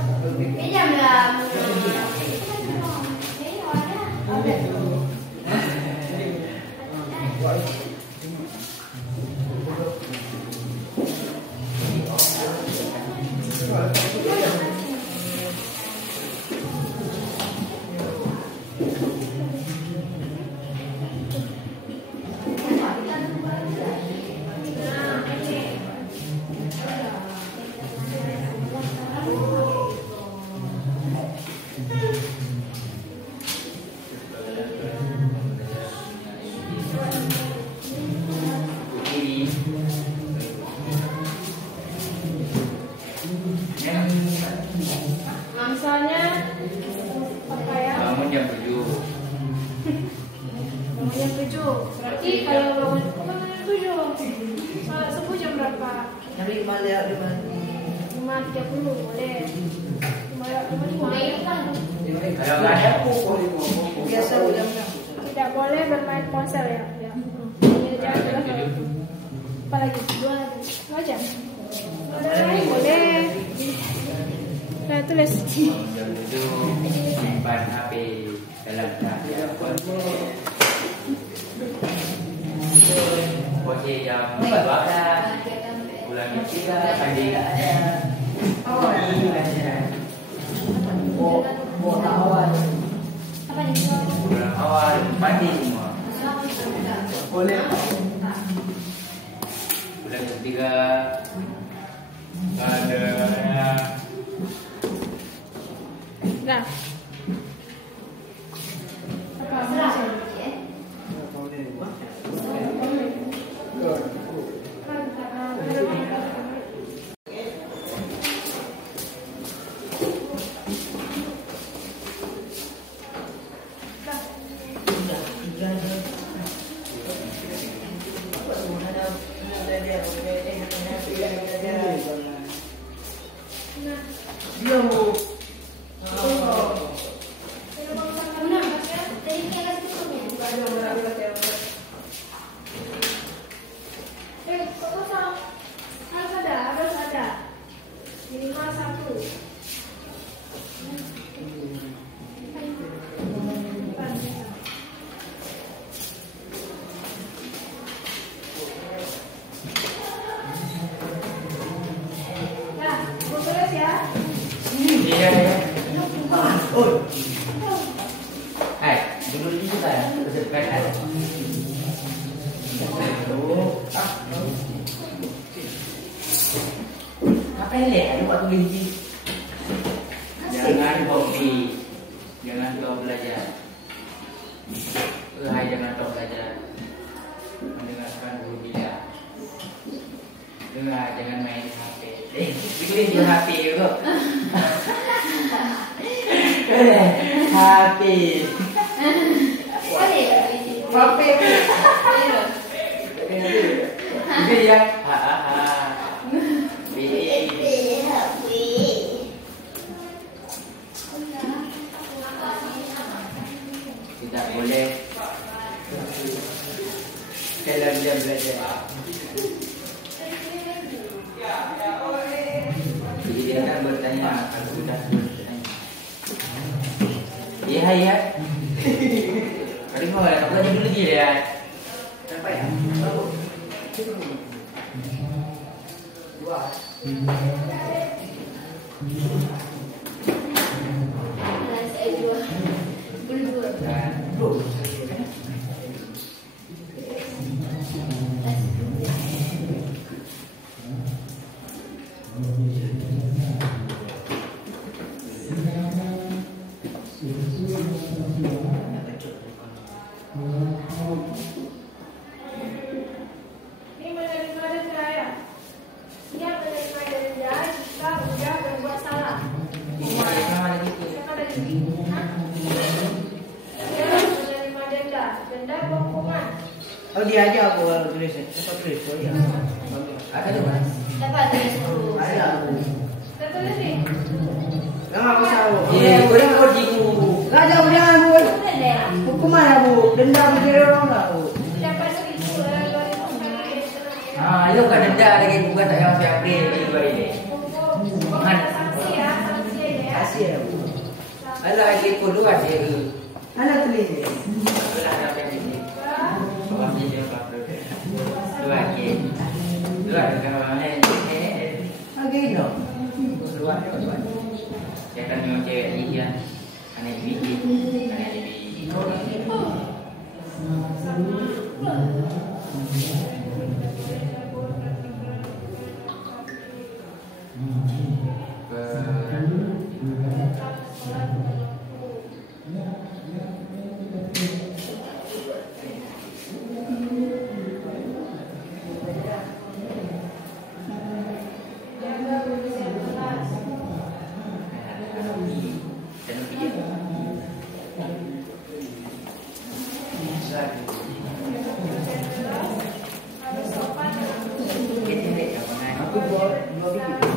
Pinjamlah. Angsanya apa ya? Bangun jam 7. Bangun jam 7. Berarti kalau bangun jam 7, salat subuh jam berapa? Dari Malaysia di mana? 5.30 boleh. 5.30 Kalau nggak ada Biasa jam 6. tidak boleh bermain ponsel ya. Ya. Jangan jelas. Apa lagi? 2 jam. Ada lain boleh. Nah, tulis. jam 7 simpan HP dalam tas. Posisi jam 12 bulan 3 pagi. Bulan awal pagi semua. Bulan 3 ada Nah. Harus ada. Minimal 1. Nah, mau tulis ya. Iya. Dulu ini kita bersepakat. Apa ini ya? Ada waktu ini. Jangan hobi, jangan kau belajar. Jangan kau belajar. Mendengarkan guru bilang. Dengar, jangan main HP. Bikin di HP juga. HP. Itu ya. Tidak boleh dalam jam belajar. Jadi dia akan bertanya kalau sudah bertanya. Iya ya. Tadi mau apa lagi dulu dia ya? Apa ya? Dua. Ini menerima dan saya. Dia menerima dan saya jika sudah Oh dia aja aku tulis. Apa tulis? Oh iya. Ada tuh mas. Dapat tulis dulu. Ada. Kita tulis nih. Nggak usah. Iya, gue udah mau jiku. Nggak ada jangan bu. Udah deh. Hukuman ya bu. Denda berdiri orang lah bu. Dapat 1.000 Ah, itu kan denda lagi bukan tak yang saya beli di dua ini. sanksi ya ya. Kasih ya bu. Ada lagi kudu aja itu. Ada tulis. Sudah ada yang ini. Bawa dia pak. Dua lagi. Dua kalau ini. Oke dong. Dua. Saya kan yang cewek ini ya. Aneh biji. Aneh biji. Aku dua biji.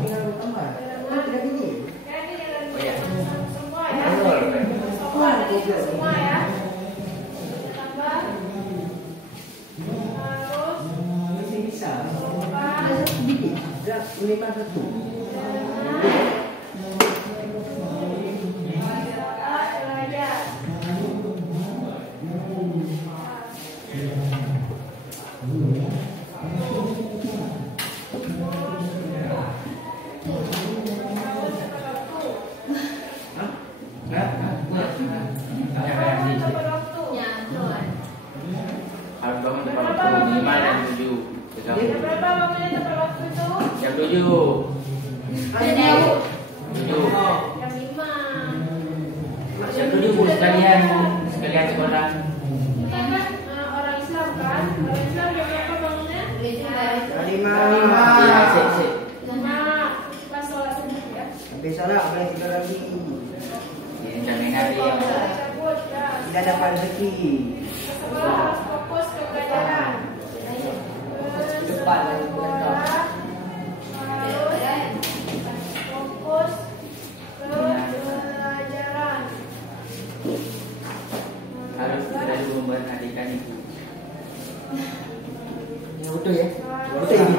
Tinggal tambah. Tidak biji. Oh ya. Semua ya. Wah, tiga. Semua ya. Tambah. Harus Masih bisa. sopan. Ada satu biji. Tidak 51. Kalau bangun tepat waktu 5 dan 7. Berapa bangunnya tepat waktu itu? Jam 7. Ada bu. 7. Jam 5. Jam 7 bu sekalian sekolah. Kita kan orang Islam kan? Orang Islam jam berapa bangunnya? 5. Iya, sip. 5. Pas sholat subuh ya. Habis sholat boleh tidur lagi. Ini jaminan hari yang Cabut ya. Tidak dapat rezeki. Sekolah harus fokus ke pelajaran. Depan lagi Sekolah harus fokus ke pelajaran. harus selalu memperhatikan itu. Ya betul ya. Betul ini.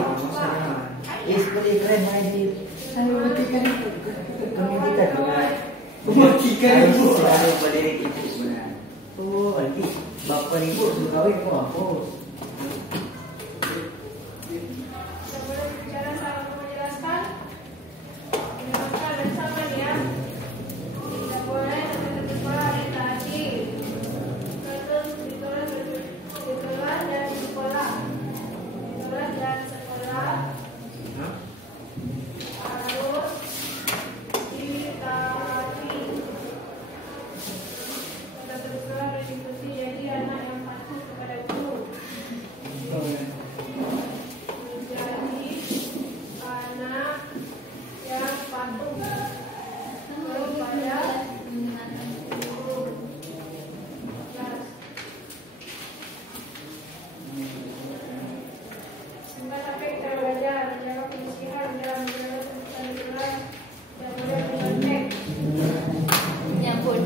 Ya seperti keren hadir. Saya mematikan itu. Pendidikan benar. Mematikan itu. Selalu berdiri itu benar. Oh, nanti bapak ibu sudah kawin kok aku. Sebelum bicara salah menjelaskan, menjelaskan dan sama ya. Tidak boleh tertutup sekolah dan tadi. Terus ditulah dari sekolah. Ditulah dari sekolah harus ditaati. Tertutup sekolah dan diikuti jadi anak yang patuh kepada guru. Jadi anak yang patuh kepada guru. Sehingga sampai kita belajar menjaga kemiskinan dalam menjaga kebutuhan lingkungan dan boleh mencontek. Ya pun.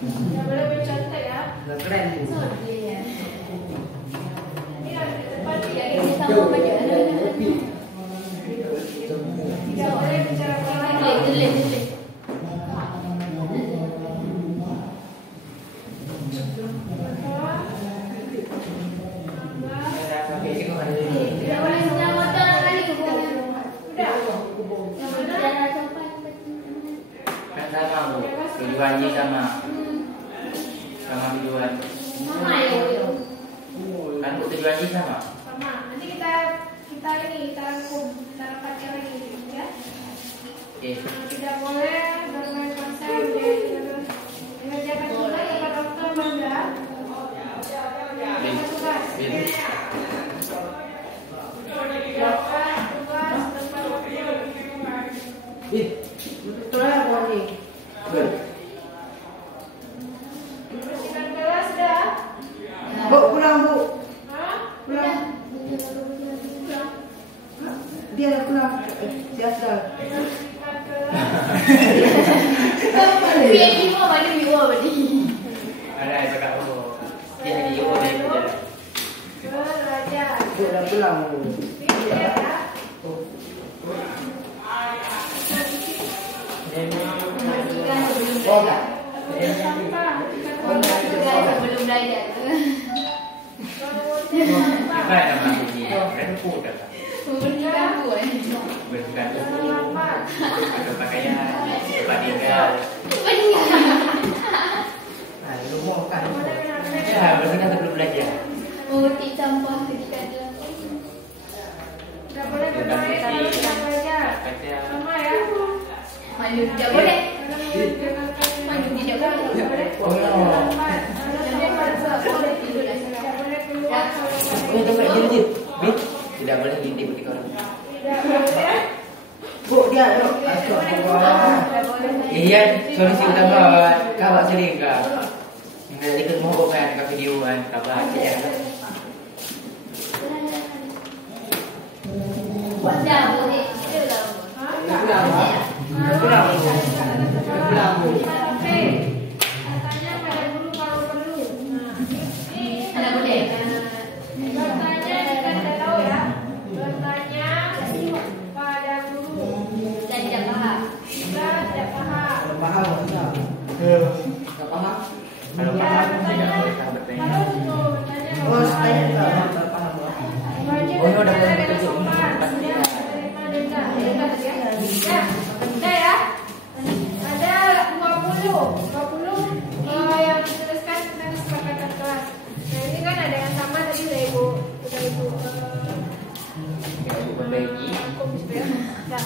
Tidak boleh mencontek ya. Sudah keren bu. Iya. Ini ada di depan Jadi tidak kita mau baca boleh bicara orang lain. Tulis. Tidak boleh senang motor kali. Udah. Yang mana? Kan sama bu, tujuannya sama tujuan. Sama ya Will. Kan bu tujuannya sama. Sama. Nanti kita rangkum, kita rapatkan lagi ya. Oke. Tidak boleh bermain konsep mengerjakan tugas tepat waktu benda. Tugas. Lakukan tugas tepat waktu. Betul ya bu ini. Bersihkan kelas dah. dia pulang biasa. Creative mau bagi viewer berarti. Ada yang cakap dia lagi yo lagi dia. Dia dah pulang. Oh tak. Belum belajar. Kita yang melakukan kan pun Bergabung ada pakaian, tinggal. Lu mau kan? Ya, berarti kan belum belajar. Utik sampah ketika ada. Tidak boleh bermain kalau tidak belajar. Sama ya. Maju tidak boleh. Maju tidak boleh. Boleh tidur dan Tidak boleh keluar kalau Oh, coba jilid. Tidak boleh ngintip di orang. tidak boleh. Bu dia. Astagfirullah. Iya, solusi utama kawat selingkah. Yang ikut mau kan ke video kan, kawat ya. Tidak boleh. Katanya pada guru kalau perlu. Tidak boleh. Bertanya kita tidak tahu ya. Bertanya pada guru. Dan tidak paham. Kita tidak paham. Paham tak? Tak paham? Kalau paham tidak boleh kau bertanya. Kalau betul bertanya. Oh, saya tak paham. Wajib Oh, ini udah berbicara boleh dengan tutup. sopan. Sudah menerima denda. Ya, ada ya. Ada 20 yang dituliskan tentang kesepakatan kelas. Nah ini kan ada yang sama tadi udah ibu Ibu perbaiki. rangkum supaya. Nah.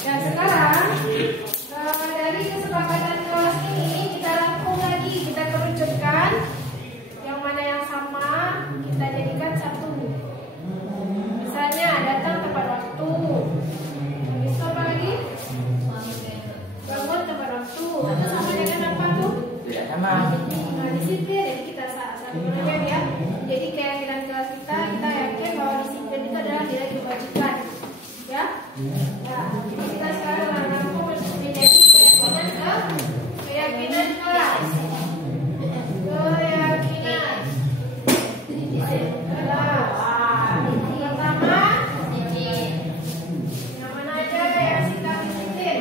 Nah sekarang dari kesepakatan kelas ini kita rangkum lagi, kita kerucutkan yang mana yang sama kita jadikan satu. Misalnya datang tepat waktu. Habis itu apa lagi? Bangun tepat waktu. Itu sama dengan apa tuh? Tidak sama. Nah disiplin. Jadi kita sambungkan ya. Jadi kayak bilang kelas kita yakin bahwa disiplin itu adalah nilai kewajiban. Ya. Nah, jadi kita sekarang rangkum menjadi keyakinan kelas. Keyakinan. Pertama, yang mana aja yang sikap disiplin?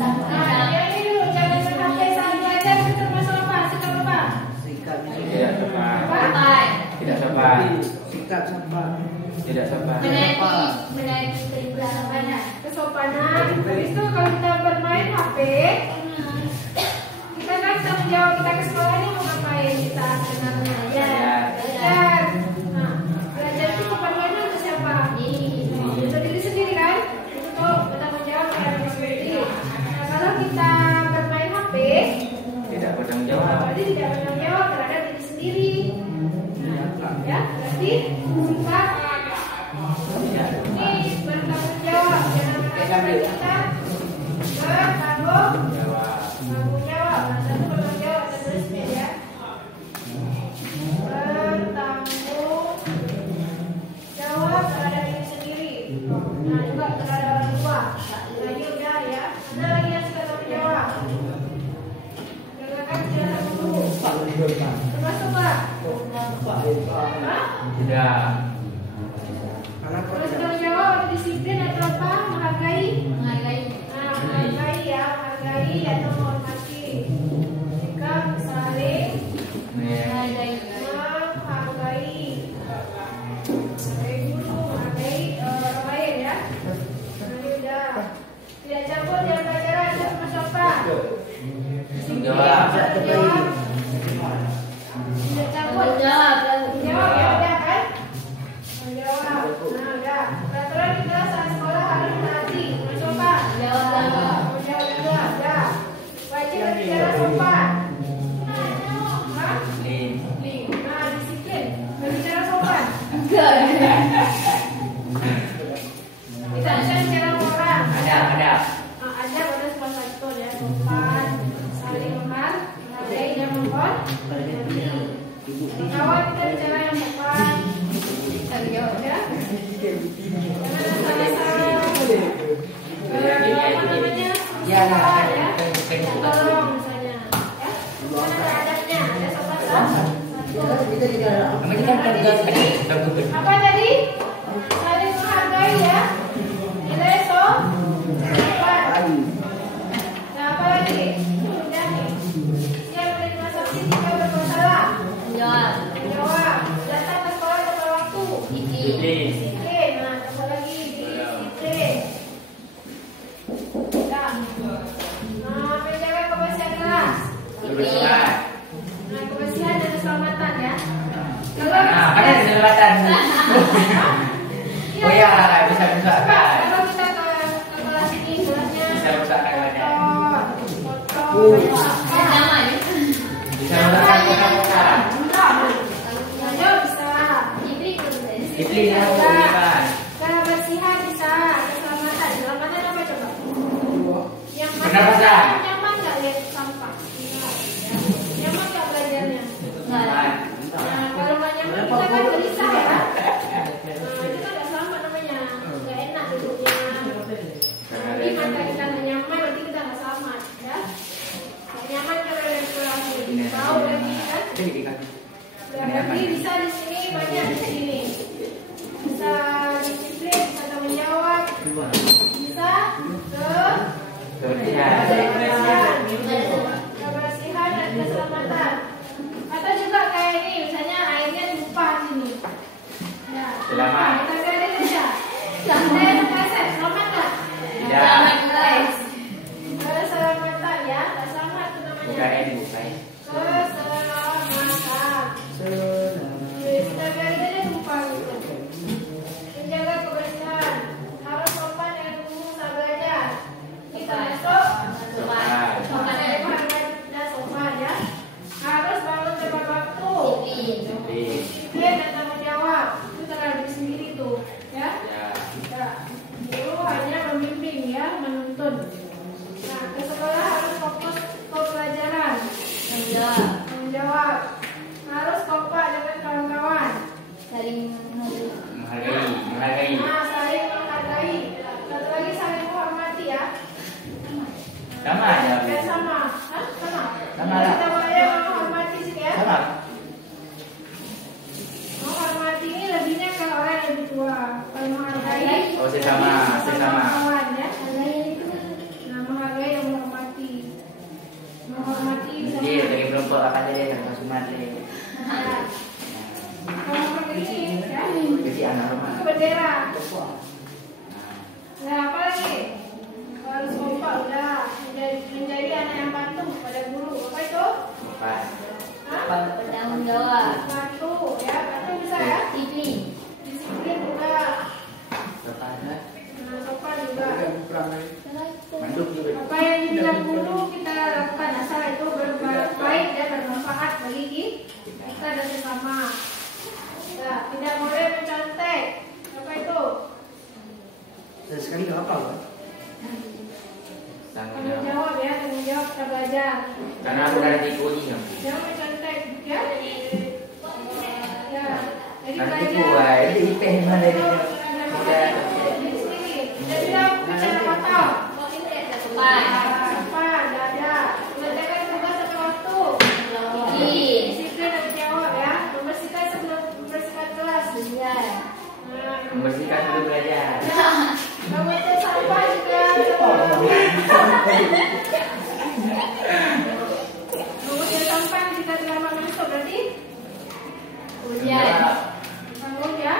Nah, yang ini dulu jangan sampai saat belajar itu termasuk apa? Sikap apa? Sikap Tidak sama. Sampai. Tidak sama. sikap sampah. Tidak sama. Menaiki kesopanan. Kesopanan. Habis itu kalau kita bermain HP, kita kan tanggung jawab kita ke sekolah ini mau ngapain kita sebenarnya? Belajar. Nah, belajar itu keperluannya untuk siapa? Untuk diri sendiri kan? Untuk bertanggung jawab pada diri sendiri. Nah, kalau kita bermain HP, Tidak bertanggung jawab. berarti tidak bertanggung jawab terhadap diri sendiri. Nah, ya, berarti sikap ini bertanggung jawab. Jangan sampai kita bertanggung Jawab. jawab. Nah, satu bertanggung jawab dan tulisnya ya. Bertanggung jawab terhadap diri sendiri. Nah, juga terhadap orang tua. Lagi udah ya. Ada lagi yang suka tanggung jawab. Dengarkan penjelasan guru. Termasuk Pak? Hah? Tidak. Anak Terus tanggung jawab atau disiplin atau apa? Menghargai? Menghargai. Nah, menghargai ya, menghargai atau menghormati. Sikap saling Menghargai. menghargai. Menghargai guru, menghargai orang lain ya. Nanti udah. Tidak campur dalam pelajaran itu termasuk apa? Tanggung jawab. Tanggung jawab. Tidak campur. Tanggung jawab. Tanggung jawab ya udah kan? Tanggung jawab. Nah udah. Peraturan di kelas saat sekolah harus menaati. Termasuk apa? Jawab. Tanggung jawab juga. Udah. Wajib berbicara sopan. Hah? Lim. Nah disiplin. Berbicara sopan. Enggak. Kita bisa bicara sama orang. Ada. Nah, ada pada semua satu ya sopan, saling menghargai. tadi kan namanya kan tertutup. Apa tadi? Saling menghargai ya. Nilai sopan. Nah, apa lagi? Udah nih. Siap menerima sanksi jika berbuat salah. Menjawab. Datang ke sekolah tepat waktu. Disiplin. Nah, apa lagi? Disiplin. Nah, menjaga kebersihan kelas. Nah, kebersihan dan keselamatan ya. Kalau ada keselamatan. Oh ya, bisa kan. kalau kita ke kelas ini kelasnya Bisa rusakkan badan. kotor, Bisa rusakkan kotoran. Ayo bisa. Dibeli yang bebas. Kebersihan bisa. Keselamatan apa coba? Yang Benar, Ustaz. nyaman nggak lihat sampah? Nyaman nggak belajarnya? Nah, kalau nggak nyaman kita kan gelisah ya. Nah, itu kan nggak selamat namanya. Nggak enak duduknya. Nanti mata kita nggak nyaman, nanti kita nggak selamat ya. Nggak nyaman kalau ada kelas ini. Tahu lagi kan? Berarti bisa di sini banyak di sini. Bisa disiplin, bisa tanggung jawab, bisa kebersihan dan keselamatan. Atau juga kayak ini, misalnya airnya tumpah sini. Ya, Selamat. kita garis aja. Saya yang kaset, selamat nggak? Tidak. Keselamatan ya, nggak selamat itu namanya. Bukain. Keselamatan. Kita garis aja tumpah gitu. Menjaga kebersihan, harus sopan dengan guru saat belajar. Kita masuk sopan dan sopan ya. Harus bangun tepat waktu. Disiplin dan tanggung jawab. Itu terhadap diri sendiri tuh, ya. Ya. Guru hanya membimbing ya, menuntun. Nah, ke sekolah harus fokus ke pelajaran. Tanggung jawab. Harus kompak dengan kawan-kawan. Menghargai. Nah, saling menghargai. Satu lagi saling menghormati ya. Sama aja. Ya sama. Hah? Sama. Sama lah. Kita boleh menghormati sih ya. Sama. Menghormati ini lebihnya ke orang yang lebih tua. Kalau menghargai. Oh, sesama. Kawan ya. Nah, menghargai dan menghormati. Menghormati. Jadi dari kelompok akan jadi yang Sumatera. Kalau seperti ini ya. Jadi anak rumah. Itu bendera. Nah, apa lagi? Harus kompak udah menjadi anak yang patuh pada guru. Apa itu? Hah? Bertanggung jawab. Patuh ya, patuh bisa ya? Disiplin udah. Nah, sopan juga. Manduk juga. Apa yang dibilang guru kita lakukan asal itu berbaik dan bermanfaat bagi kita dan sesama. Ya, tidak boleh mencontek. Apa itu? Sekali nggak apa Pak? Tanggung jawab ya, tanggung jawab kita belajar. Karena aku udah diikuti kan. Jangan mencontek, ya. Ya, jadi Nanti belajar. gua itu IP mana Itu ini? ada diri sendiri. Tidak bilang bicara kotor. Apa? Ada. Mengerjakan tugas satu waktu. Disiplin dan jawab ya. Membersihkan sebelum membersihkan kelas. Nah, Membersihkan dulu belajar. kamu itu sampah juga. Kemudian sampah jika terlambat masuk berarti bangun ya.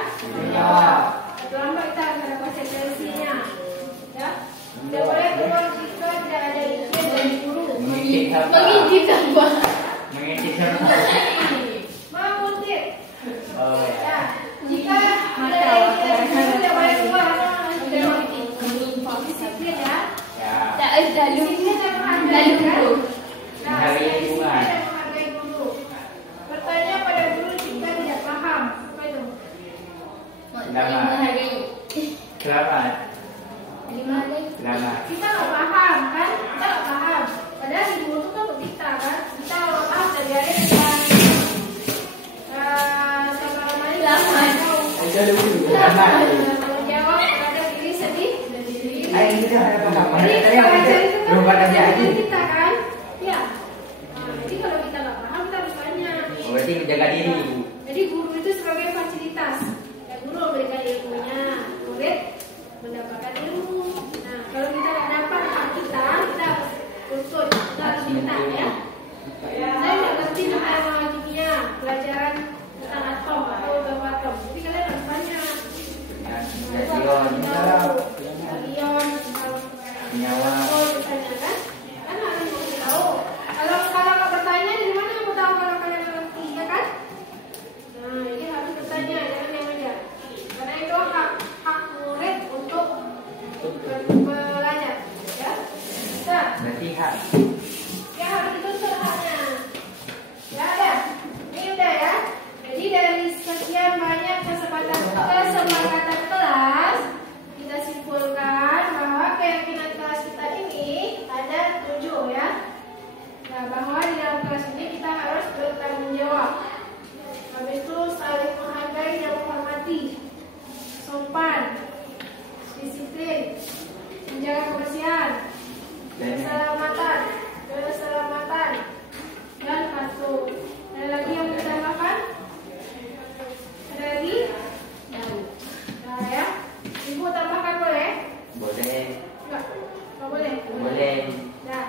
Terlambat kita akan ada konsekuensinya. Ya. Tidak boleh keluar jika tidak ada izin dari guru. Mengintip apa? Mengintip apa? Mengutip. Oh ya. Ya. Jika tidak ada izin dari guru tidak boleh keluar. Disiplin ya. Ya. Disiplin dan menghargai kan? Nah, Menghargai disiplin lingkungan. dan menghargai guru. Bertanya pada guru jika tidak paham. Apa itu? Selamat. Gimana? Selamat. Kita nggak paham kan? Kita nggak paham. Padahal di guru itu kan untuk kita kan? Kita nggak paham dari hari dengan sama ramai tahu. Kalau jawab pada diri sendiri. Ayo kita ada apa? Jadi Tadi yang belajar itu kan belum pada belajar jadi. kita kan? Ya. Nah, jadi kalau kita nggak paham kita harus tanya. Berarti menjaga diri. cinta ya. Saya nggak ngerti tentang kimia, pelajaran tentang atom atau gambar atom. Jadi kalian harus tanya. Ion, Nyawa. misalnya kan? Kan harus tahu. Kalau nggak bertanya, dari mana kamu tahu kalau kalian ngerti, ya kan? Nah, ini harus bertanya, jangan yang aja. Karena itu hak murid untuk belajar, ya. Nah, Berarti hak. ya harus dituntut haknya. Ya ada. Ini udah ya. Jadi dari sekian banyak kesepakatan kelas, kita simpulkan bahwa keyakinan kelas kita ini ada 7 ya. Nah, bahwa di dalam kelas ini kita harus bertanggung jawab. Habis itu saling menghargai dan menghormati, sopan, disiplin, menjaga kebersihan, keselamatan, dan patuh. Ada lagi yang kita tambahkan? Ada lagi? Nah ya, Ibu tambahkan boleh? Boleh. Enggak boleh? Boleh. Nah,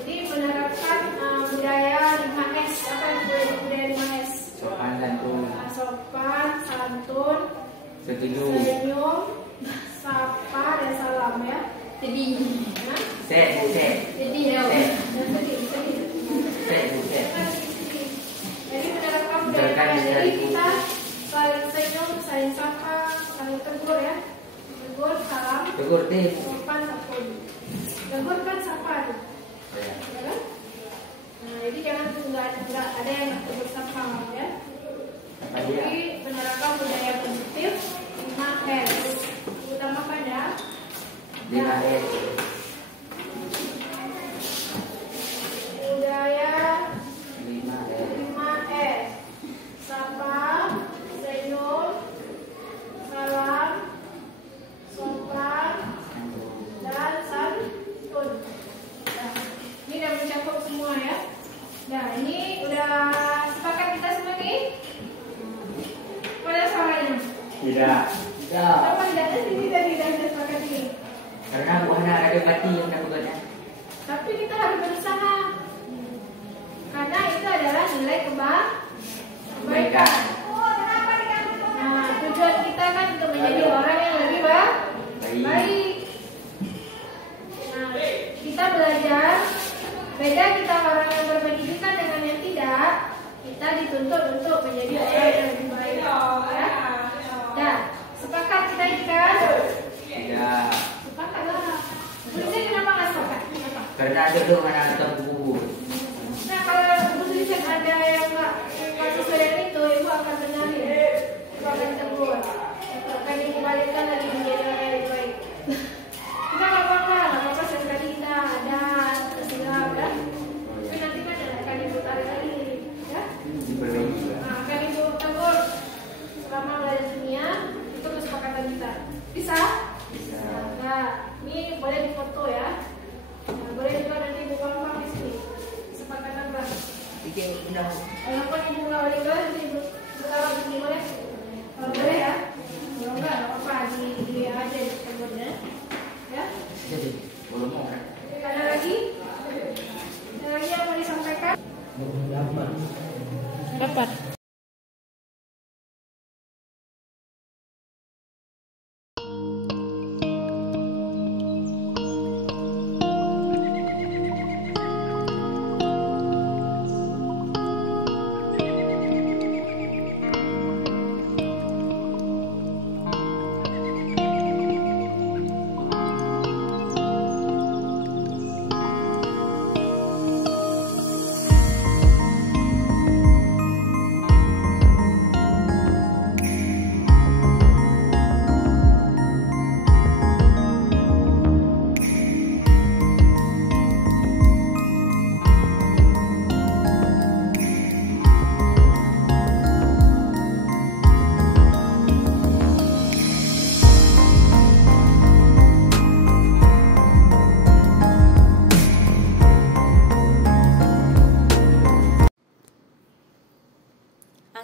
jadi menerapkan budaya 5S. Apa yang budaya 5S? Sopan santun. Sopan, santun, Setuju. senyum, sapa, dan salam ya. Jadi, nah, Jadi dan sedih. Jadi menerapkan budaya. Jadi kita saling senyum, saling sapa, saling tegur ya. Tegur, salam, Tegur tim. sopan, santun. Tegur kan sapa tuh. Ya kan? Nah, jadi jangan nggak ada yang tegur sapa ya. Apa dia? Jadi menerapkan budaya positif 5S. Utamakan ya. 5S. Budaya 5S. 5S. Sapa, senyum, salam, sopan, dan santun. Nah, ini udah mencakup semua ya. Nah, ini udah sepakat kita semua nih? Mana suaranya? Tidak. Kenapa tidak ada sini tadi dan sepakat ini? Karena bukan ada bati yang takutnya. Tapi kita harus berusaha. Karena itu adalah nilai kebaikan. Nah, tujuan kita kan untuk menjadi orang yang lebih baik. Nah, kita belajar. Beda kita orang yang berpendidikan dengan yang tidak. Kita dituntut untuk menjadi orang yang lebih baik. Ya? Nah, sepakat kita ini kan? Tidak. Sepakat lah. Polisi kenapa nggak sepakat? Kenapa? Karena ada tuh mana ada bubur. Nah, kalau tulisan ada yang nggak sesuai dengan itu, ibu akan benarin, ibu akan tegur, akan dikembalikan lagi menjadi orang yang lebih baik. Kita nggak apa-apa sekali kita ada tersilap ya. Tapi nanti kan akan ibu tarik lagi, ya. Diperbaiki. Nah, akan ibu tegur selama belajar kimia itu kesepakatan kita. Bisa? Bisa. Nah, ini boleh difoto ya. Nah, boleh juga nanti ibu gampang di sini. Kesepakatan berapa? Bikin undang. Walaupun ibu nggak boleh keluar, nanti ibu taruh di sini boleh? Kalau boleh ya. Kalau nggak apa-apa di aja di kebunnya. Ya. Belum mau kan? Ada lagi? Ada lagi yang mau disampaikan? Dapat.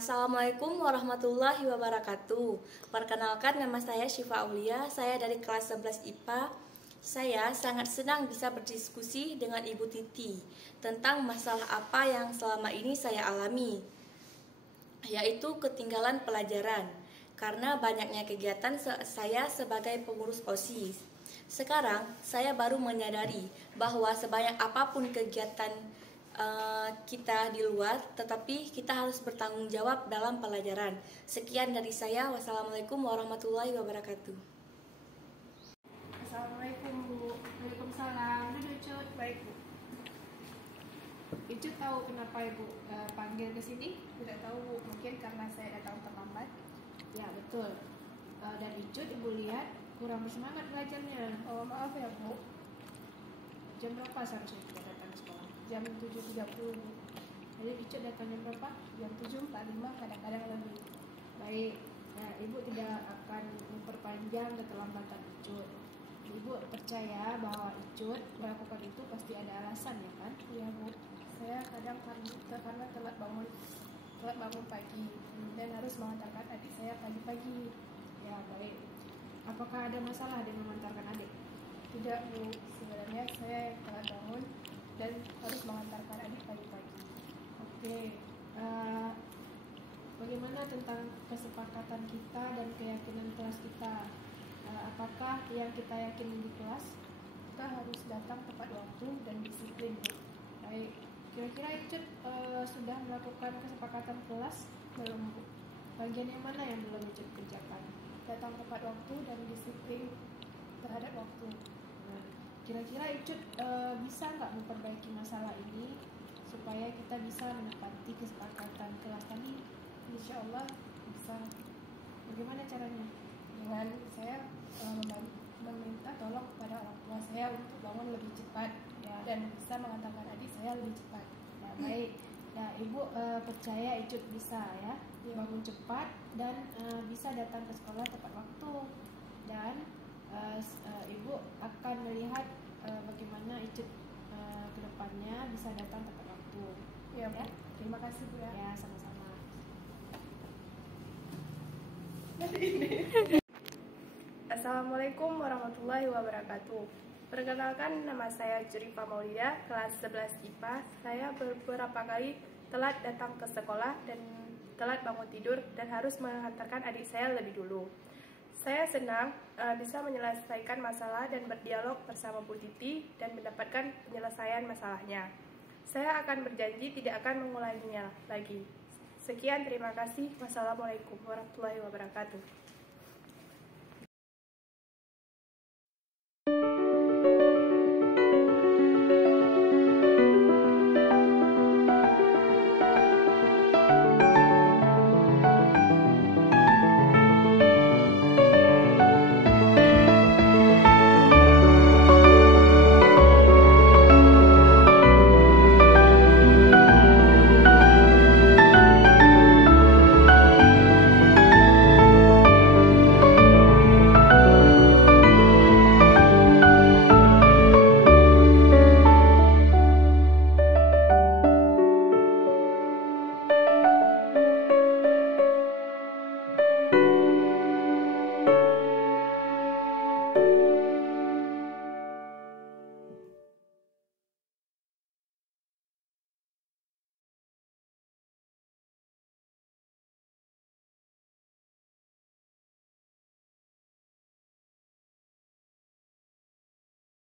Assalamualaikum warahmatullahi wabarakatuh. Perkenalkan, nama saya Syifa Aulia. Saya dari kelas 11 IPA. Saya sangat senang bisa berdiskusi dengan Ibu Titi tentang masalah apa yang selama ini saya alami, yaitu ketinggalan pelajaran karena banyaknya kegiatan saya sebagai pengurus OSIS. Sekarang saya baru menyadari bahwa sebanyak apapun kegiatan kita di luar, tetapi kita harus bertanggung jawab dalam pelajaran. Sekian dari saya. Wassalamualaikum warahmatullahi wabarakatuh. Assalamualaikum Bu. Waalaikumsalam. Duduk Cut. Baik Bu. Icut tahu kenapa Ibu panggil ke sini? Tidak tahu Bu, mungkin karena saya datang terlambat. Ya betul. Dan Icut Ibu lihat kurang bersemangat belajarnya. Oh maaf ya Bu. Jam berapa seharusnya kita datang sekolah? Jam 7.30 Bu. Jadi Icut datang jam berapa? Jam 7.45 kadang-kadang lebih. Baik. Nah, Ibu tidak akan memperpanjang keterlambatan Icut. Ibu percaya bahwa Icut melakukan itu pasti ada alasan ya kan? Iya Bu. Saya kadang karena telat bangun pagi dan harus mengantarkan adik saya pagi-pagi. Ya baik. Apakah ada masalah dengan mengantarkan adik? Tidak Bu, sebenarnya saya telat bangun dan harus mengantarkan adik pagi-pagi. Oke. Bagaimana tentang kesepakatan kita dan keyakinan kelas kita? Apakah yang kita yakini di kelas? Kita harus datang tepat waktu dan disiplin Bu. Baik. Kira-kira Icut sudah melakukan kesepakatan kelas? Belum Bu. Bagian yang mana yang belum Icut kerjakan? Datang tepat waktu dan disiplin terhadap waktu. Nah, kira-kira Icut bisa nggak memperbaiki masalah ini supaya kita bisa menepati kesepakatan kelas tadi? Insya Allah bisa. Bagaimana caranya? Dengan saya meminta tolong kepada orang tua saya untuk bangun lebih cepat Ya. dan bisa mengantarkan adik saya lebih cepat. Nah, baik. Nah, Ibu percaya Icut bisa ya, bangun cepat dan bisa datang ke sekolah tepat waktu. Dan Ibu akan melihat bagaimana Icut ke depannya bisa datang tepat waktu. Ya, Bu. Terima kasih Bu ya. Ya, sama-sama. Assalamualaikum warahmatullahi wabarakatuh. Perkenalkan, nama saya Jurifa Maulida, kelas 11 IPA. Saya beberapa kali telat datang ke sekolah dan telat bangun tidur dan harus mengantarkan adik saya lebih dulu. Saya senang bisa menyelesaikan masalah dan berdialog bersama Bu Titi dan mendapatkan penyelesaian masalahnya. Saya akan berjanji tidak akan mengulanginya lagi. Sekian, terima kasih. Wassalamualaikum warahmatullahi wabarakatuh.